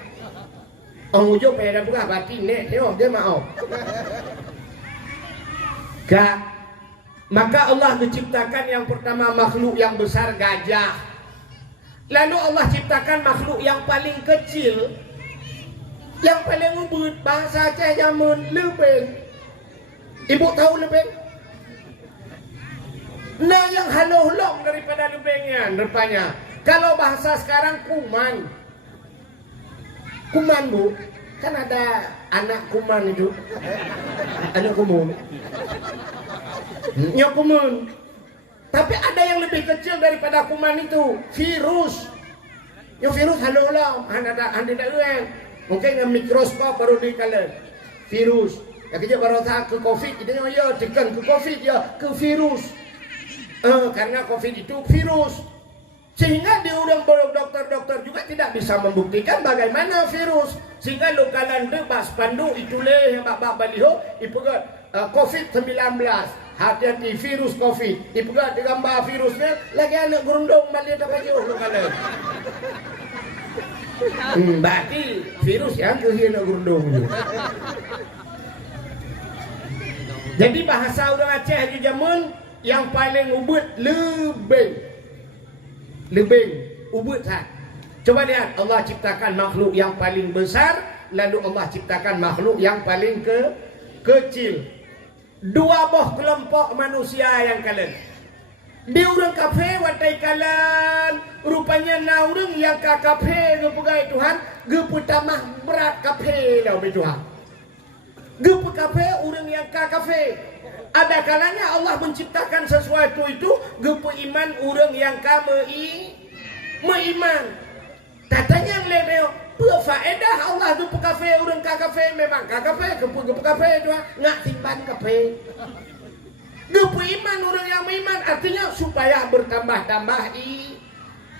Ông ujung pada pegah batin nek dia mak om. Maka Allah menciptakan yang pertama makhluk yang besar gajah. Lalu Allah ciptakan makhluk yang paling kecil. Yang paling ubud bahasa Aceh jamun lebeng. Ibu tahu lebeng? Nah yang haluh-long daripada lebengnya rupanya. Kalau bahasa sekarang kuman. Kuman bu, kan ada anak kuman itu. Anak kumun. Ya kuman. Tapi ada yang lebih kecil daripada kuman itu, virus. Yang virus haluh-long, ada luang. Mungkin dengan mikroskop baru dikala virus. Yang kerja baru tak ke COVID, kita ya tekan ke COVID ya ke virus. Karena COVID itu virus. Sehingga di orang dokter-dokter juga tidak bisa membuktikan bagaimana virus. Sehingga lokalan bebas pandu itulah yang bak baliho ipegat COVID-19. Hati-hati virus COVID. Ipegat gambar virusnya lagi anak gerundung malihat apa jauh lokalan. Berarti virus yang kehilangan gundung. Jadi bahasa orang Aceh di zaman yang paling ubud lebeng ubud sah. Coba lihat Allah ciptakan makhluk yang paling besar, lalu Allah ciptakan makhluk yang paling kecil. Dua boh kelompok manusia yang kalian. Di orang kafe watai kalan rupanya na orang yang ka kafe gepegai Tuhan gepu tamah berat kafe dah be Tuhan. Gepu kafe orang yang ka kafe. Ada kalanya Allah menciptakan sesuatu itu gepu iman orang yang ka meiman. Tatanya yang lebih berfaedah Allah gepu kafe orang ka kafe memang ka kafe gepu kafe Tuhan ngak timban kafe. Gepu iman orang yang beriman artinya supaya bertambah-tambah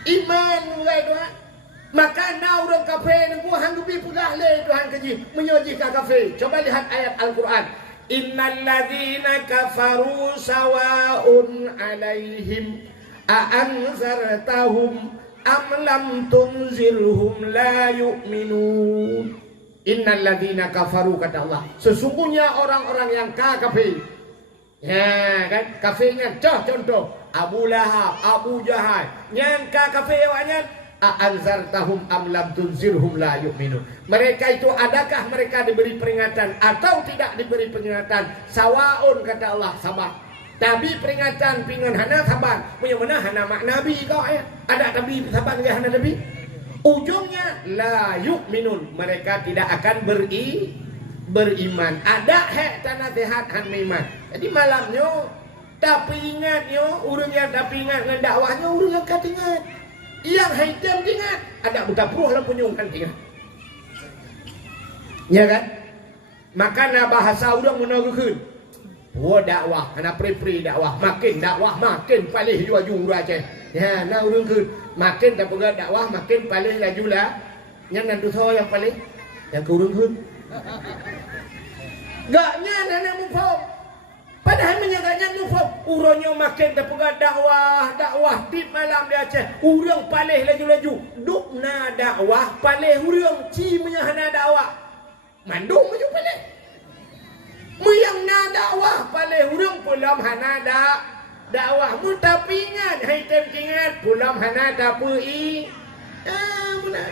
iman mulai doa. Maka na orang kafir nengku hanggupi pegah le Tuhan keji menyoji ka kafir. Coba lihat ayat Al-Qur'an. Innal ladzina kafaru sawaun alaihim a anzartahum am lam tunzirhum la yu'minun. Innal ladzina kafaru kata Allah. Sesungguhnya orang-orang yang kafir. Ya kan kafirnya contoh Abu Lahab, Abu Jahal yang kafir awaknya anzartahum am lam tunzirhum la yu'minun. Mereka itu adakah mereka diberi peringatan atau tidak diberi peringatan? Sawaun kata Allah sabar. Tapi peringatan pingan hana sabar. Punya mana hana mak nabi kau ya? Ada nabi sabar enggak hana nabi? Ujungnya la yu'minun. Mereka tidak akan beriman. Ada hak tanah sehat han iman. Jadi malamnya tapi ingatnya orang yang tapi ingat dengan dakwahnya orang yang kat ingat. Yang haitam ingat. Ada buta peruh lah punyung kan ingat. Ya kan? Maka na bahasa orang menaruhkan. Oh dakwah, ana pri-pri dakwah, makin paling laju Aceh. Ya, na orang ke makin tak pegang dakwah makin paling laju lah. Yang nanti yang paling yang ke orang ke. Gaknya nenek mufok. Padahal menyagaknya mufok. Urangnya makin terpegang dakwah di malam di Aceh. Urang paling laju-laju. Dukna dakwah paling urang ci menyahana dakwah. Mandung maju paling. Muyang na dakwah paling urang pulam hana dakwah mu tapi ingat hai tem ingat pulang hana dapu i muna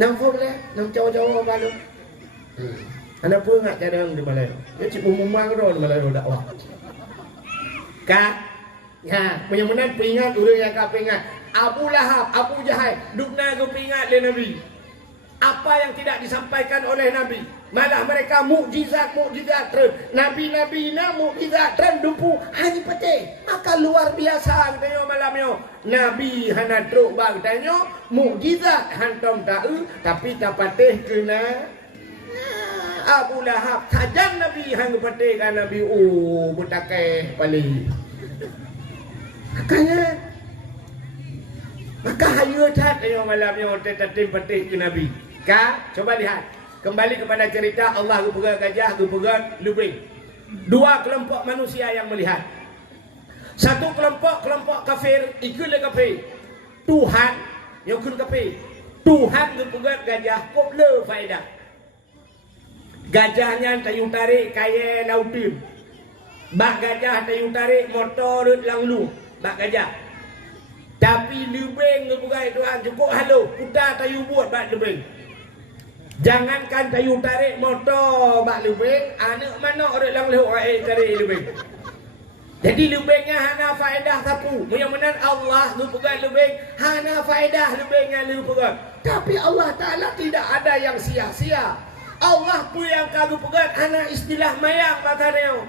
nang phone le nang jauh-jauh balu ana pun ingat kadang di Malay dia cip umumang ro di Malay dakwah ka ya punya pingat urang yang ka pingat Abu Lahab Abu Jahal dukna go pingat le Nabi apa yang tidak disampaikan oleh Nabi malah mereka mukjizat terus nabi-nabi na mukjizat terus dumpu hanya pete maka luar biasa katanya malam yo nabi hana truk bang katanya mukjizat hantom tahu tapi tak pateh kena Abu Lahab sajan nabi hang pete kan nabi butakai pali makanya maka hayu tat yo malam yo tetem pateh ke nabi ka coba lihat kembali kepada cerita Allah gepegang gajah gepegang lubing dua kelompok manusia yang melihat satu kelompok kafir ikut le kafir Tuhan yang kun kafir Tuhan gepegang gajah kok le faedah gajahnya tayu tarik kaya lautin bak gajah tayu tarik motor langlu bak gajah tapi lubing gepegang Tuhan cukup halo putar tayu buat bak lubing. Jangankan kayu tarik motor bak lubing, anak mana orang lang leh tarik lubing. Jadi lubingnya hana faedah sapu. Mudah-mudahan Allah lu pegang lubing, hana faedah lubingnya lu pegang. Tapi Allah Taala tidak ada yang sia-sia. Allah pun yang kagu pegang hana istilah mayang matanya.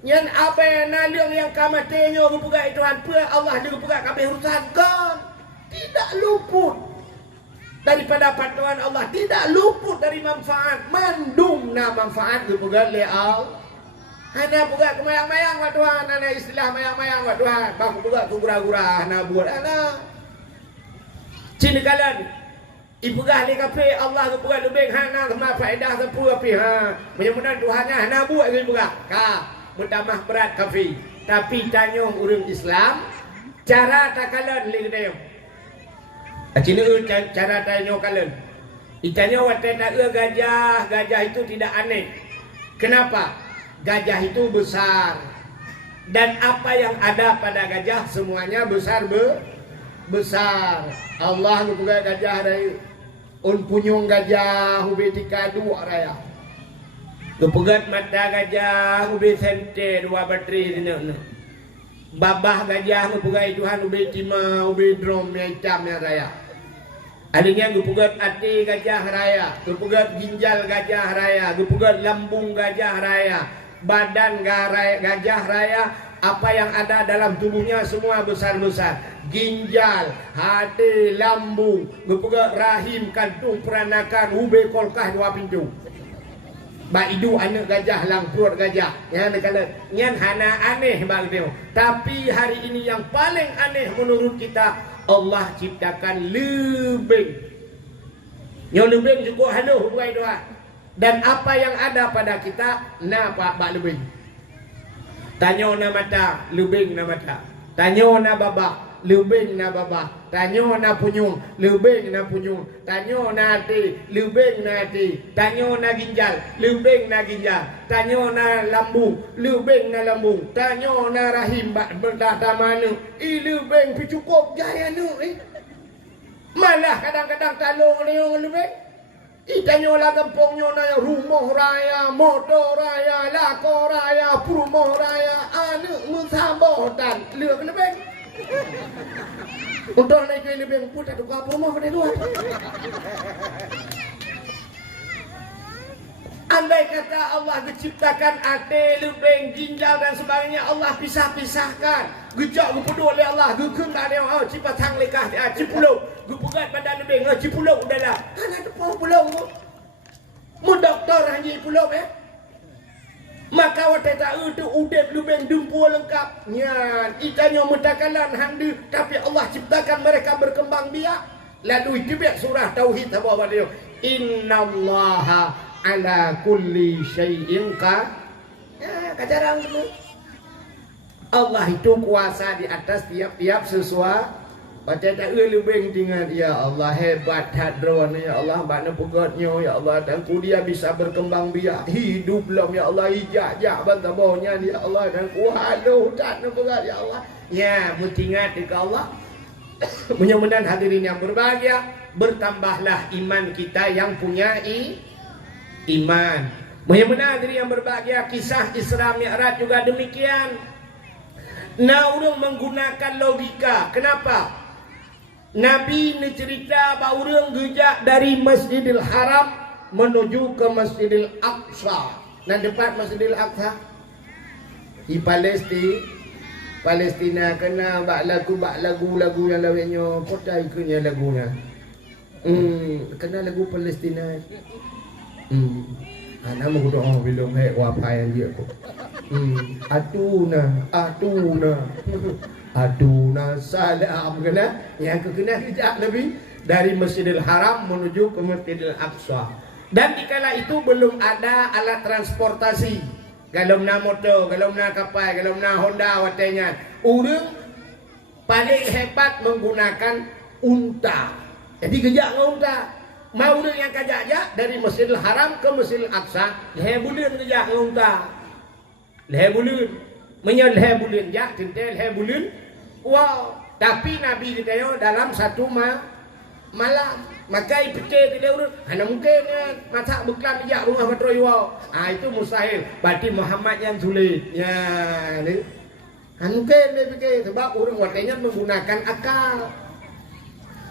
Yang apa yang naliung yang kamatenya lu pegang Tuhan pun Allah lu pegang kabeh urusan kan. Tidak luput daripada patuan Allah, tidak luput dari manfaat mandumna manfaat dipegang oleh Allah. Hana pegang kemayang-mayang wa Tuhan, hana istilah mayang-mayang wa Tuhan. Bang pegang gura-gura hana buat hana. Cina kalan ipegah le kape Allah pegang lebih hana sama faedah sepu api ha. Mudah-mudahan Tuhannya hana buat ke pegang. Ka mutamah berat kafi. Tapi tanya urang Islam cara takalan le kedai. Cina cara tanya kalian. Itanya waktu tak gajah itu tidak aneh. Kenapa? Gajah itu besar. Dan apa yang ada pada gajah semuanya besar besar. Allah juga gajah dari punyung gajah ubi tikadu raya. Kepegat mata gajah ubi sente dua bateri ini. Babah gajah ngepugai Tuhan ubi tima ubi drum yang raya. Adanya gepugat hati gajah raya, gepugat ginjal gajah raya, gepugat lambung gajah raya, badan gajah raya, apa yang ada dalam tubuhnya semua besar-besar. Ginjal, hati, lambung, gepugat rahim, kantung, peranakan, ube kolkah dua pintu. Baidu anak gajah lang perut gajah. Ya kala nyan hana aneh bang teo. Tapi hari ini yang paling aneh menurut kita Allah ciptakan lubing. Yang lubing cukup haluh buai doa. Dan apa yang ada pada kita napa bak lubing. Tanya na mata, lubing na mata. Tanya na babak, lubing na babak. Tanya na punyung, lubing na punyung. Tanya na hati, lubing na hati. Tanya na ginjal, lubing na ginjal. Tanya na lambung, lubing na lambung. Tanya na rahim berdata mana. Lubing pi cukup jaya nu. Malah kadang-kadang talung leung lubing. Tanya lah kampungnya na rumah raya, motor raya, lako raya, rumah raya. Anak musabotan, lubing lubing. Untuk naik ke lebih putar tukar rumah pada dua. Andai kata Allah menciptakan hati, lubing, ginjal dan sebagainya, Allah pisah-pisahkan. Gejak gupedul oleh Allah, gukun tak ada orang cipat hang lekah, cipulau, gupegat badan lubing, cipulau udahlah. Kan ada pulau tu. Mu doktor hanya pulau Maka waktu tak itu udep lubeng dumpu lengkap. Nyan, itanya mutakalan handu, tapi Allah ciptakan mereka berkembang biak. Lalu itu biak surah tauhid apa dia? Innallaha ala kulli syai'in kajarang itu. Allah itu kuasa di atas tiap-tiap sesuatu. Baca tak lebih tinggal ya Allah hebat hadron ya Allah makna pegatnya ya Allah dan dia bisa berkembang biak hidup lam ya Allah ijak bantabonya ya Allah dan waduh tak pegat ya Allah ya mutingat ke Allah. Mudah-mudahan hadirin yang berbahagia bertambahlah iman kita yang punya iman. Mudah-mudahan hadirin yang berbahagia kisah Isra Mi'raj juga demikian. Nah, orang menggunakan logika. Kenapa? Nabi ni cerita bahawa orang gejak dari Masjidil Haram menuju ke Masjidil Aqsa. Nah, depan Masjidil Aqsa di Palestina kena bak lagu yang lawannya kota ikutnya lagunya. Kena lagu Palestina. Nama doa belum wapai yang dia tu. Aduna salam kena yang kena hijab Nabi dari Masjidil Haram menuju ke Masjidil Aqsa. Dan dikala itu belum ada alat transportasi. Kalau nak motor, kalau nak kapal, kalau nak Honda watenya. Orang paling hebat menggunakan unta. Jadi kejak dengan unta. Mau orang yang kajak dari Masjidil Haram ke Masjidil Aqsa, lebulan kejak dengan unta. Lebulan. Menyal lebulan jak, tintel lebulan. Wow, tapi Nabi kita yo dalam satu malam. Maka ipikir dia urut, hanya mungkin masa beklam jak rumah patroi wow. Itu mustahil. Berarti Muhammad yang sulit. Ya, ni. Mungkin dia fikir sebab orang watenya menggunakan akal.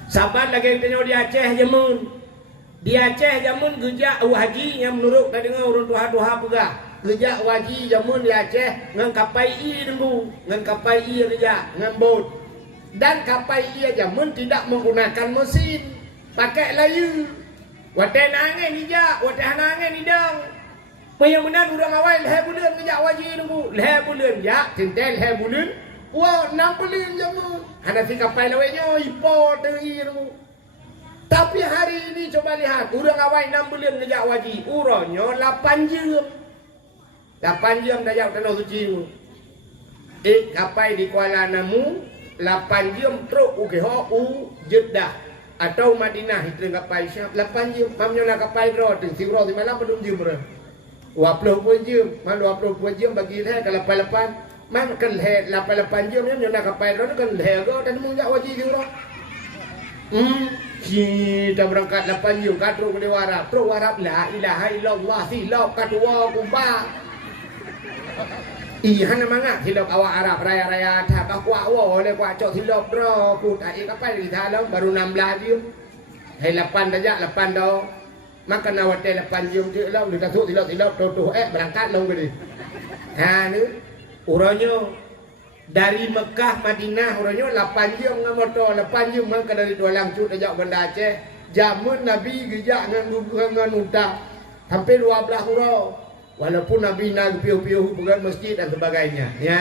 Sahabat lagi kita di Aceh jamun. Di Aceh jamun gejak haji yang menurut tadi dengar orang tuha-tuha pegah. Gejak haji jamun di Aceh ngan kapai i nunggu, ngan kapai i rejak, ngan bot. Dan kapai i jamun tidak menggunakan mesin. Pakai layu. Watai nangin ni jak, watai nangin ni dang. Mudah-mudahan orang awal leher bulan ngejak wajib nunggu. Leher bulan jak, tintel leher bulan. Wow, 6 bulan jamun. Hana si kapai lawainya, ipo teri nunggu. Tapi hari ini coba lihat, orang awal 6 bulan ngejak wajib. Uranya 8 jam. 8 jam dah jauh tanah suci mu. Kapai di Kuala Namu, 8 jam truk UGHU Jeddah. Atau Madinah itu kapai siap 8 jam. Mamnya nak kapai roถึง10 di malam belum jam ber. 20 jam, man 20 jam bagi leh ke 88. Man kan leh 88 jam ni nak kapai ro kan leh go dan mung jak wajib ro. Kita berangkat 8 jam kat ro ke Arab. Pro Arab la ilaha illallah silap kat wa kubah. Hana mangak silap awak Arab raya-raya tak kuat wa oleh kuat cok silap ro ku tak kapai di dalam baru 16 jam. Hai 8 dah 8 dah. Maka nak hotel 8 jam je lah boleh tasuk silap tuh berangkat long gini. Ha ni urangnya dari Mekah Madinah urangnya 8 jam dengan motor 8 jam maka dari Dua Langcut dah Banda Aceh. Jamun Nabi gejak dengan unta hampir 12 urang. Walaupun Nabi nak piuh-piuh pegang masjid dan sebagainya. Ya,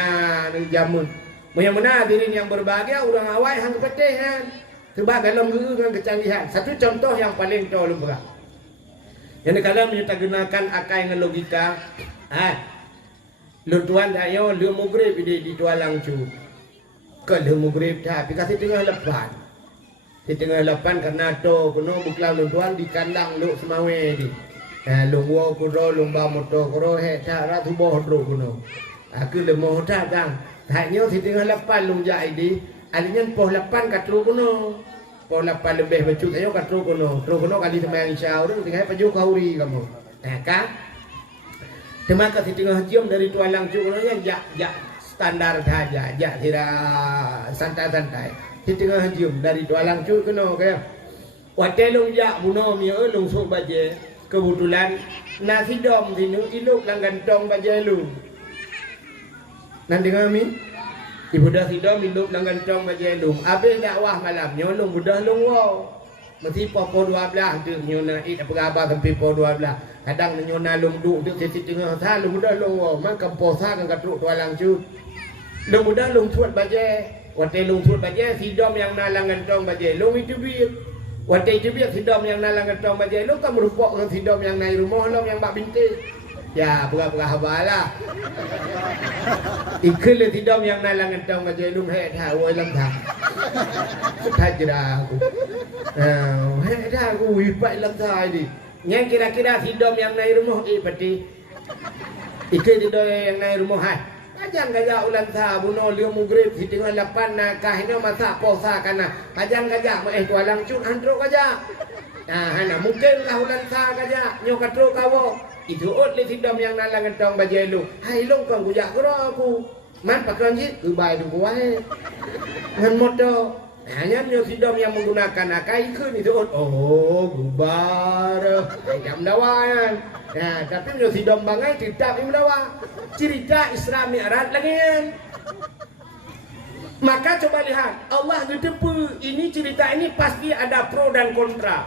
ni jamun. Mudah-mudahan hadirin yang berbahagia orang awal hang petih kan. Sebab dalam guru dengan kecanggihan. Satu contoh yang paling tolong berat. Yang kalau kita gunakan akal dengan logika, lu tuan ayo lu mugrib di Dua Langcut. Ke lu mugrib tapi kasih tengah lepan. Di tengah lepan karena to kuno buklau lu tuan di kandang lu semawe di. Lung wo kuro lung ba motor kuro he ta ra thu bo ro kuno. Aku le mo ta kang. Hanya si tengah lepan lung jai di. Alinya poh lepan kat ru kuno. Poh lepan lebih becut ayo kat ru kuno. Ru kuno kali semang insya Allah tinggal paju kauri kamu. Ka. Temaka si tengah jam dari Dua Langcut kuno yang jak standar saja. Jak tidak santai-santai. Si tengah jam dari Dua Langcut kuno kaya. Watai lung jak buno mi lung sok baje. Kebetulan nasi dom sini iluk lang gantong bajalung. Nanti kami ibu dah sidom iluk lang gantong bajalung. Habis dakwah malam nyolong mudah long wow. Mesti pokok 12 tu nyona apa khabar sampai pokok 12. Kadang nyona long duk tu sisi tengah sa long mudah long wow. Maka posa kan katruk Dua Langcut. Long mudah long suat bajai. Watai long suat bajai sidom yang nalang gantong bajai. Long itu biar Watai je biar sidom yang nalang gantong bajai lu kan merupok dengan sidom yang naik rumah lu yang bak bintik. Ya, pura-pura habalah. Ikut le sidom yang nalang gantong bajai lu he tahu alam dah. Tajrah aku. Dah aku hibat lantai di. Yang kira-kira hidom yang naik rumah pati. Ikan di doa yang naik rumah hai. Ajang gajah ulan sa buno liu mugrib hitungan 8 nakah ini masa posa kana. Ajang gajah tualang cun andro gajah. Hana mungkin lah ulan sa gajah nyo katro kawo. Itu le hidom yang nalang entong bajai lu. Hai long kong gujak kro aku. Man pakon jit ku bai tu kuai. Ngan moto. Hanya nyo hidom yang menggunakan akai ikun itu gubar. Jam dawan. Tapi nyo hidom bangai tidak imdawa. Cerita Isra Mi'raj lagi kan. Maka coba lihat Allah ngedepu ini cerita ini pasti ada pro dan kontra.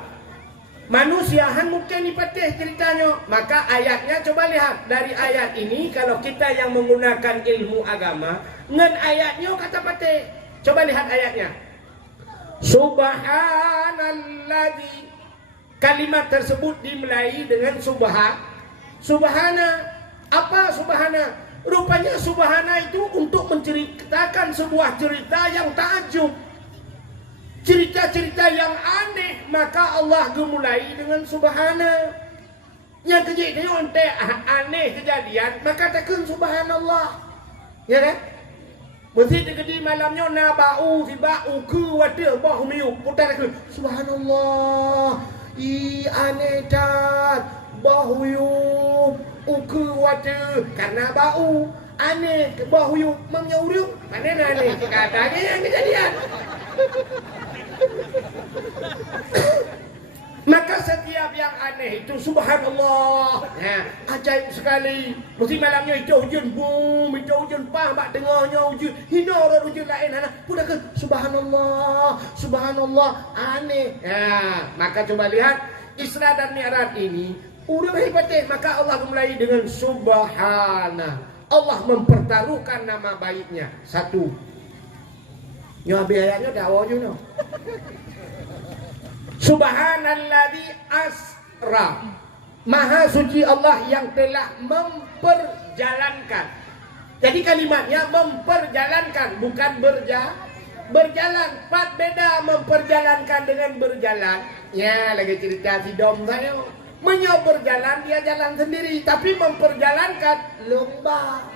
Manusiahan mungkin dipatih ceritanya. Maka ayatnya coba lihat dari ayat ini kalau kita yang menggunakan ilmu agama ngen ayatnya kata patih. Coba lihat ayatnya. Subhanalladzi. Kalimat tersebut dimulai dengan subhana. Apa subhana? Rupanya subhana itu untuk menceritakan sebuah cerita yang takjub. Cerita-cerita yang aneh, maka Allah gemulai dengan subhana. Yang kejadian aneh kejadian, maka takkan subhanallah. Ya kan? Mesti di malamnya nabau fibau ku wadah bah miu putar ke subhanallah. Aneh tat bahuyu uku wadah karena bau aneh bahuyu memnyurung mana aneh katanya yang kejadian. Maka setiap yang aneh itu subhanallah. Ajaib sekali. Mesti malamnya itu hujan boom, itu hujan pah, mak dengarnya hujan. Hina orang hujan lain anak. Pudah ke subhanallah, subhanallah aneh. Maka coba lihat Isra dan Mi'raj ini udah hebatnya. Maka Allah mulai dengan subhana. Allah mempertaruhkan nama baiknya. Satu. Nyabi ayatnya dakwahnya no. Subhanalladzi asra. Maha suci Allah yang telah memperjalankan. Jadi kalimatnya memperjalankan, bukan berjalan. Pat beda memperjalankan dengan berjalan. Ya, lagi cerita si dom saya. Menyo berjalan dia jalan sendiri, tapi memperjalankan lomba.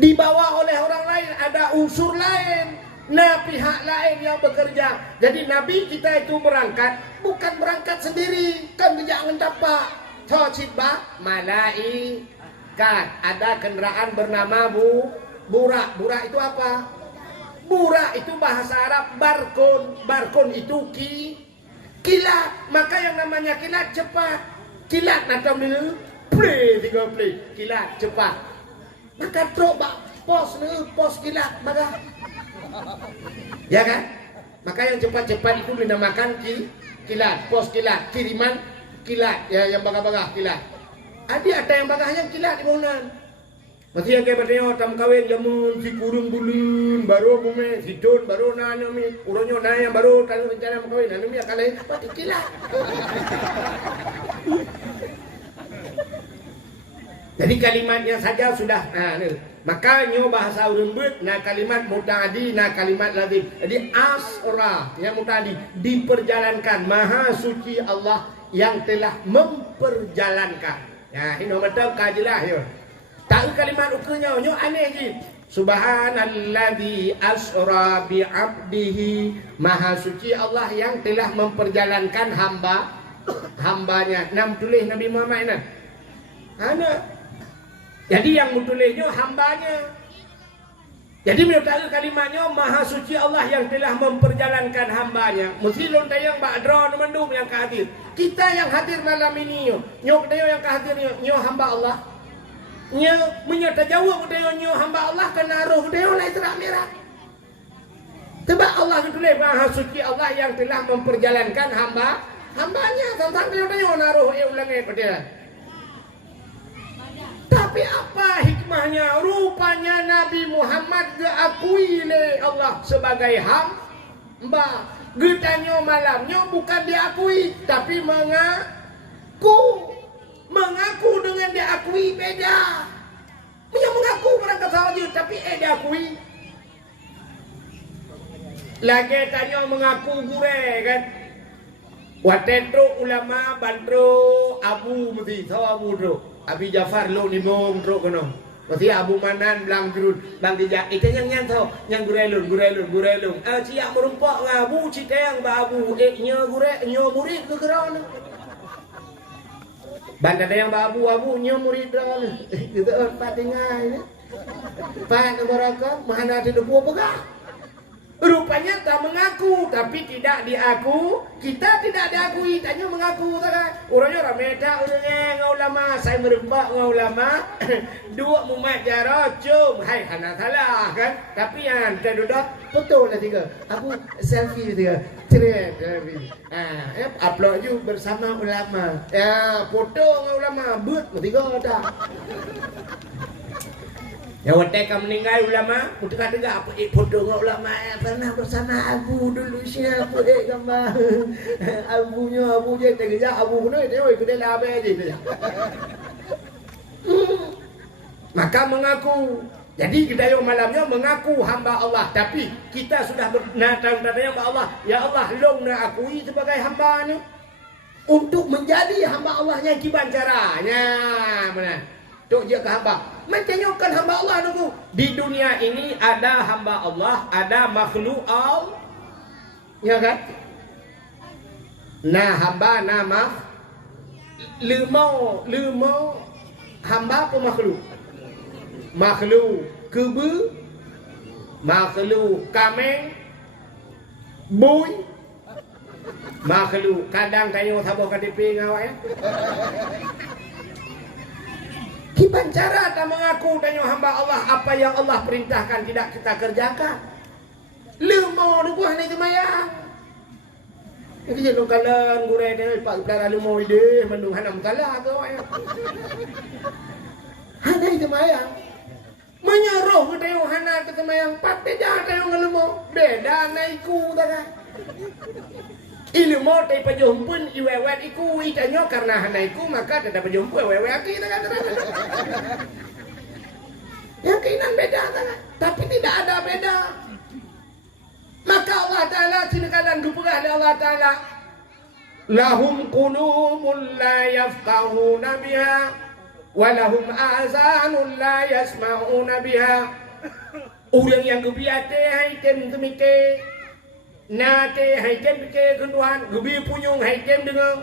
Dibawa oleh orang lain, ada unsur lain. Nah, pihak lain yang bekerja. Jadi Nabi kita itu berangkat, bukan berangkat sendiri. Kan jangan dapat. Tocibah malaikat. Ada kendaraan bernama burak. Burak itu apa? Burak itu bahasa Arab barkun. Barkun itu kilat. Maka yang namanya kilat cepat. Kilat atau dulu play 3 play. Kilat cepat. Maka truk pos kilat maka. Ya kan? Maka yang cepat-cepat itu dinamakan kilat, pos kilat, kiriman kilat, ya yang bagah-bagah kilat. Ada yang bagahnya kilat di bangunan. Mesti yang kayak bertanya tam kawin jamun si kurung bulun baru bume si don baru nanya mi uronyo nanya baru kalau rencana kawin anu mi akalai mati kilat. Jadi kalimatnya saja sudah makanya bahasa urut kalimat muta'addi kalimat lazim. Jadi asra yang muta'addi diperjalankan, maha suci Allah yang telah memperjalankan. Ya, ini betul kajilah ya. Tahu kalimat ukunya nyo aneh ji. Subhanalladzi asra bi 'abdihi, maha suci Allah yang telah memperjalankan hambanya. Nam tulis Nabi Muhammad ini. Ada. Jadi yang mutulisnya hambanya. Jadi menurut kalimatnya maha suci Allah yang telah memperjalankan hambanya. Mesti lontai yang ba'dra mendung yang hadir. Kita yang hadir malam ini nyok dia yang hadir nyo hamba Allah. Nyo menyata jawab dia nyo hamba Allah kena roh dia oleh Isra Mi'raj. Sebab Allah ditulis maha suci Allah yang telah memperjalankan hambanya. Tentang dia naruh ulangi pada. Tapi apa hikmahnya? Rupanya Nabi Muhammad diakui oleh Allah sebagai hamba. Getanyo malamnya bukan diakui, tapi mengaku. Mengaku dengan diakui beda. Mengaku mereka sahaja, tapi diakui. Lagi tanya mengaku gure kan. Watendro ulama bandro Abu mesti tahu Abu bro. Abi Jafar lo ni bong bro kono. Mesti Abu Manan belang turun bang dijak itu yang tahu yang gurelun. Cia merumpak ngabu citeng babu nyo gure nyo murid ke kerana. Bandar yang babu nyo murid kerana. Kita empat dengar. Pak Baraka mana ada dua pegah. Rupanya tak mengaku, tapi tidak diaku. Kita tidak diakui, tanya mengaku tak? Orangnya ramai tak orangnya ulama. Saya merempak ulama. Dua mumat jara cum. Hai hana salah kan? Tapi yang terdudak betul lah tiga. Aku selfie tiga. Ceret selfie. Upload you bersama ulama. Ya foto ulama. But tiga dah. Ya waktu kamu meninggal ulama, untuk kata apa? Foto dengan ulama pernah bersama Abu dulu siapa? Gambar Abu je tergejar Abu pun dia ikut dia labe aja tu. Maka mengaku. Jadi kita yang malamnya mengaku hamba Allah, tapi kita sudah bernatang yang Allah. Ya Allah, long nak akui sebagai hamba-Nya. Untuk menjadi hamba Allah yang gimana caranya? Mana? Tok je ke hamba. Mentanyakan hamba Allah dulu. Di dunia ini ada hamba Allah, ada makhluk Allah. Ya kan? Nah hamba nama lemau hamba apa makhluk? Makhluk kebe, makhluk kameng, boy, makhluk kadang tanya sabar KTP ngawak ya. Gimana cara tak mengaku tanya hamba Allah apa yang Allah perintahkan tidak kita kerjakan? Lemau ni buah ni semayang. Ini je longkalan gurau dia pak pelara lemau ide mendung hanam kala ke awak ya. Hana semayang. Menyeruh ke tanya hana ke semayang pat beda tanya lemau. Beda naiku tak kan? Ilmu tay pajumpun iwewet iku itanyo karena hanaiku maka tidak pajumpu iwewet aki tak kan? Yakinan beda kan? Tapi tidak ada beda. Maka Allah Ta'ala sinakalan dupugah oleh Allah Ta'ala. Lahum qulubun la yafqahuna biha wa lahum azanun la yasma'una biha. Orang yang gebiate hai tem temike nate haitem ke kenduan gebi punyung haitem dengan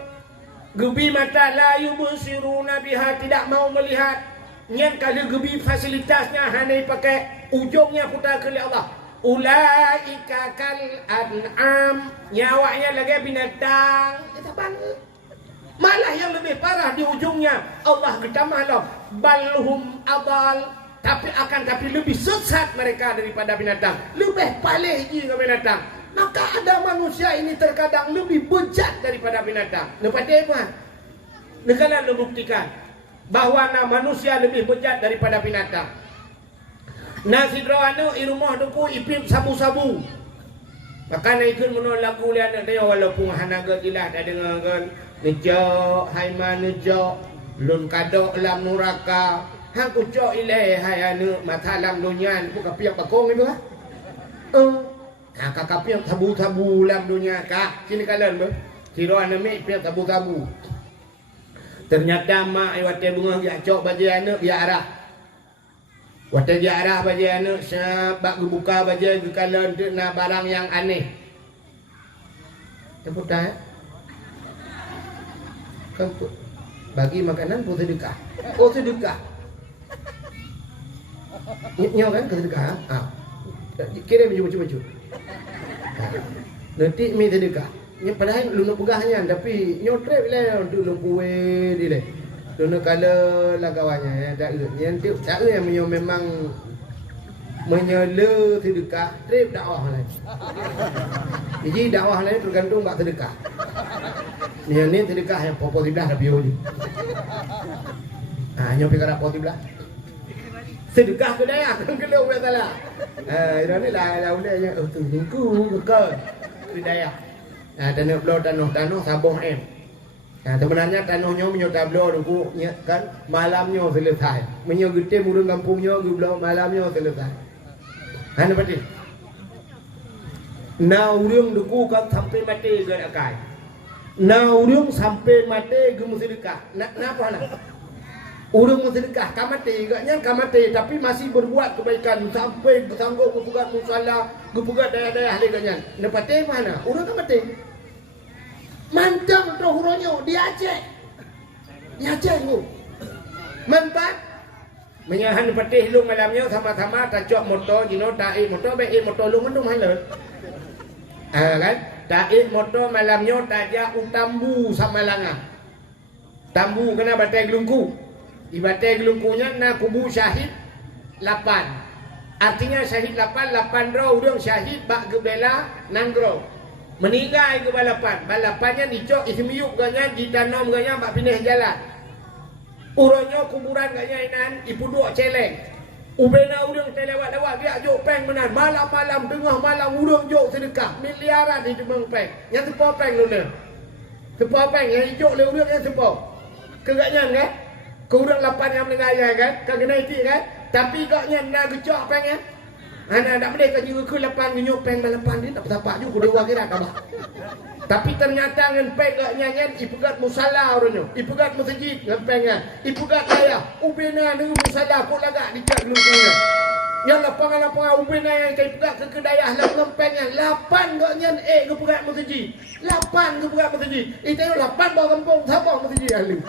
gebi mata layu bersiruna biha tidak mau melihat nyen kalau gebi fasilitasnya hanya pakai ujungnya putar ke Allah. Ulaika kal an'am nyawanya lagi binatang kita bangga. Malah yang lebih parah di ujungnya Allah ketambah loh balhum adal tapi lebih sesat mereka daripada binatang, lebih palih dengan binatang. Maka ada manusia ini terkadang lebih bejat daripada binatang. Lepas apa? Negara membuktikan bahawa manusia lebih bejat daripada binatang. Nasi drawano di rumah duku ipip sabu-sabu. Maka na ikut menolak lagu lian dia walaupun hanaga ilah tak dengar kan. Nejak, haiman nejak, lun kadok lam nuraka. Hang kucok ilai hai anu mata lam dunyan buka piak bakong itu ha. Kakak piak tabu-tabu lam dunia kak. Sini kalian ber. Kiro aname piak tabu-tabu. Ternyata mak wate bunga dia cok baju anak dia arah. Wate dia arah baju anak sebab buka baju ke kalian tu na barang yang aneh. Tepuk dah. Kau bagi makanan pun sedekah. Oh sedekah. Nyo kan ke sedekah. Kirim baju-baju. Nanti mi sedekah. Nya padahal lu nak pegahnya tapi nyo trip lah untuk lu kuwe dia. Lu nak kala lah kawannya ya tak nya tiup cara yang menyo memang menyela sedekah trip dakwah lain. Jadi dakwah lain tergantung bak sedekah. Ni sedekah yang popo sebelah dah bio ni. Nyo pergi ke popo sebelah. Sedekah ke daya kan kena buat salah. Ira ni lah ulanya tu lingku ke daya. Tanah blow tanah sabuh em. Sebenarnya tanahnya menyo tablo dulu kan malamnya selesai. Menyo gede murung kampungnya gublo malamnya selesai. Hana pati. Na urang duku kau sampai mati ke akai. Na urang sampai mati ke musyrikah. Kenapa lah? Urang musyrikah kamati gaknya kamati tapi masih berbuat kebaikan sampai sanggup berbuat musalla, berbuat daya-daya leganya. Nepati mana? Urang kamati. Mantap tu huronyo di Aceh. Di Aceh tu. Mantap. Menyahan patih lu malamnya sama-sama tajok motor jino taik motor baik motor lu mendung halal. Kan? Taik motor malamnya tajak utambu sama langa. Tambu kena batai gelungku. Di batai gelungkunya na kubu syahid 8. Artinya syahid 8 roh urang syahid bak gebela nanggro. Meninggal ke balapan. Balapannya dicok ismiyuk ganya ditanam ganya bak pindah jalan. Urangnya kuburan ganya inan ipuduk celeng. Ubena urang terlewat-lewat dia jok peng menan. Malam-malam tengah malam urang jok sedekah miliaran di demang peng. Yang sepa peng lu ne. Sepa peng yang jok le urang yang sepa. Kegaknya kan? Ke urang 8 yang meninggal kan? Kan kena itu kan? Tapi gaknya nak gecok peng ya. Ana tak boleh kau juga ke 8 genyok peng balapan dia tak tapak juga dewa kira kabah. Tapi ternyata ngan peng gaknya nyan ipegat musalla orangnya. Ipegat masjid ngan pengnya. Ipegat daya. Ubena dengan musalla kok lagak dicat gelungkunya. Yang lapangan-lapangan ubena yang kai pegat ke daya ngan pengnya 8 gaknya ke pegat masjid. 8 ke pegat masjid. Itu 8 bawa kampung sabang masjid ahli.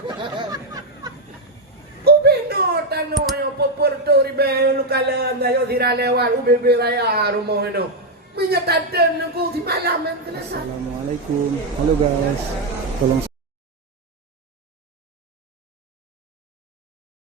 Ubeno tano yo popor to ribe lukala ngayo sira lewat ubebe raya rumah eno. Minyak tatem nang ko di malam yang selesai. Assalamualaikum. Halo guys. Tolong